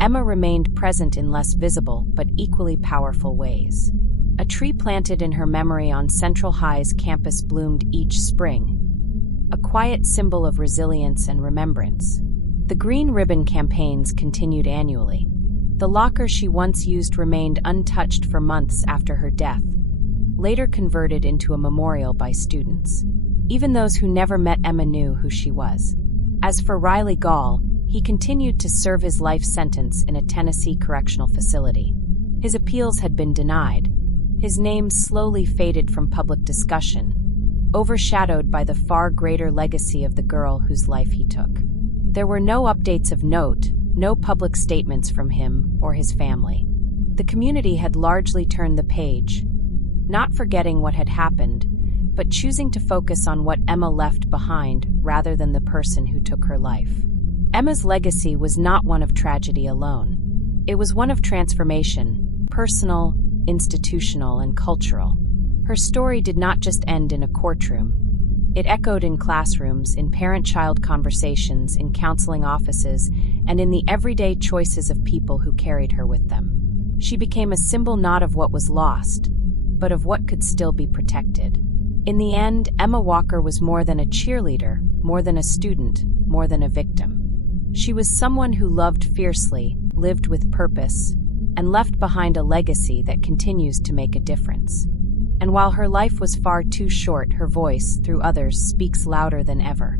Emma remained present in less visible but equally powerful ways. A tree planted in her memory on Central High's campus bloomed each spring, a quiet symbol of resilience and remembrance. The Green Ribbon campaigns continued annually. The locker she once used remained untouched for months after her death, later converted into a memorial by students. Even those who never met Emma knew who she was. As for Riley Gaul, he continued to serve his life sentence in a Tennessee correctional facility. His appeals had been denied. His name slowly faded from public discussion, overshadowed by the far greater legacy of the girl whose life he took. There were no updates of note, no public statements from him or his family. The community had largely turned the page, not forgetting what had happened, but choosing to focus on what Emma left behind rather than the person who took her life. Emma's legacy was not one of tragedy alone. It was one of transformation, personal, institutional, and cultural. Her story did not just end in a courtroom. It echoed in classrooms, in parent-child conversations, in counseling offices, and in the everyday choices of people who carried her with them. She became a symbol not of what was lost, but of what could still be protected. In the end, Emma Walker was more than a cheerleader, more than a student, more than a victim. She was someone who loved fiercely, lived with purpose, and left behind a legacy that continues to make a difference. And while her life was far too short, her voice, through others, speaks louder than ever.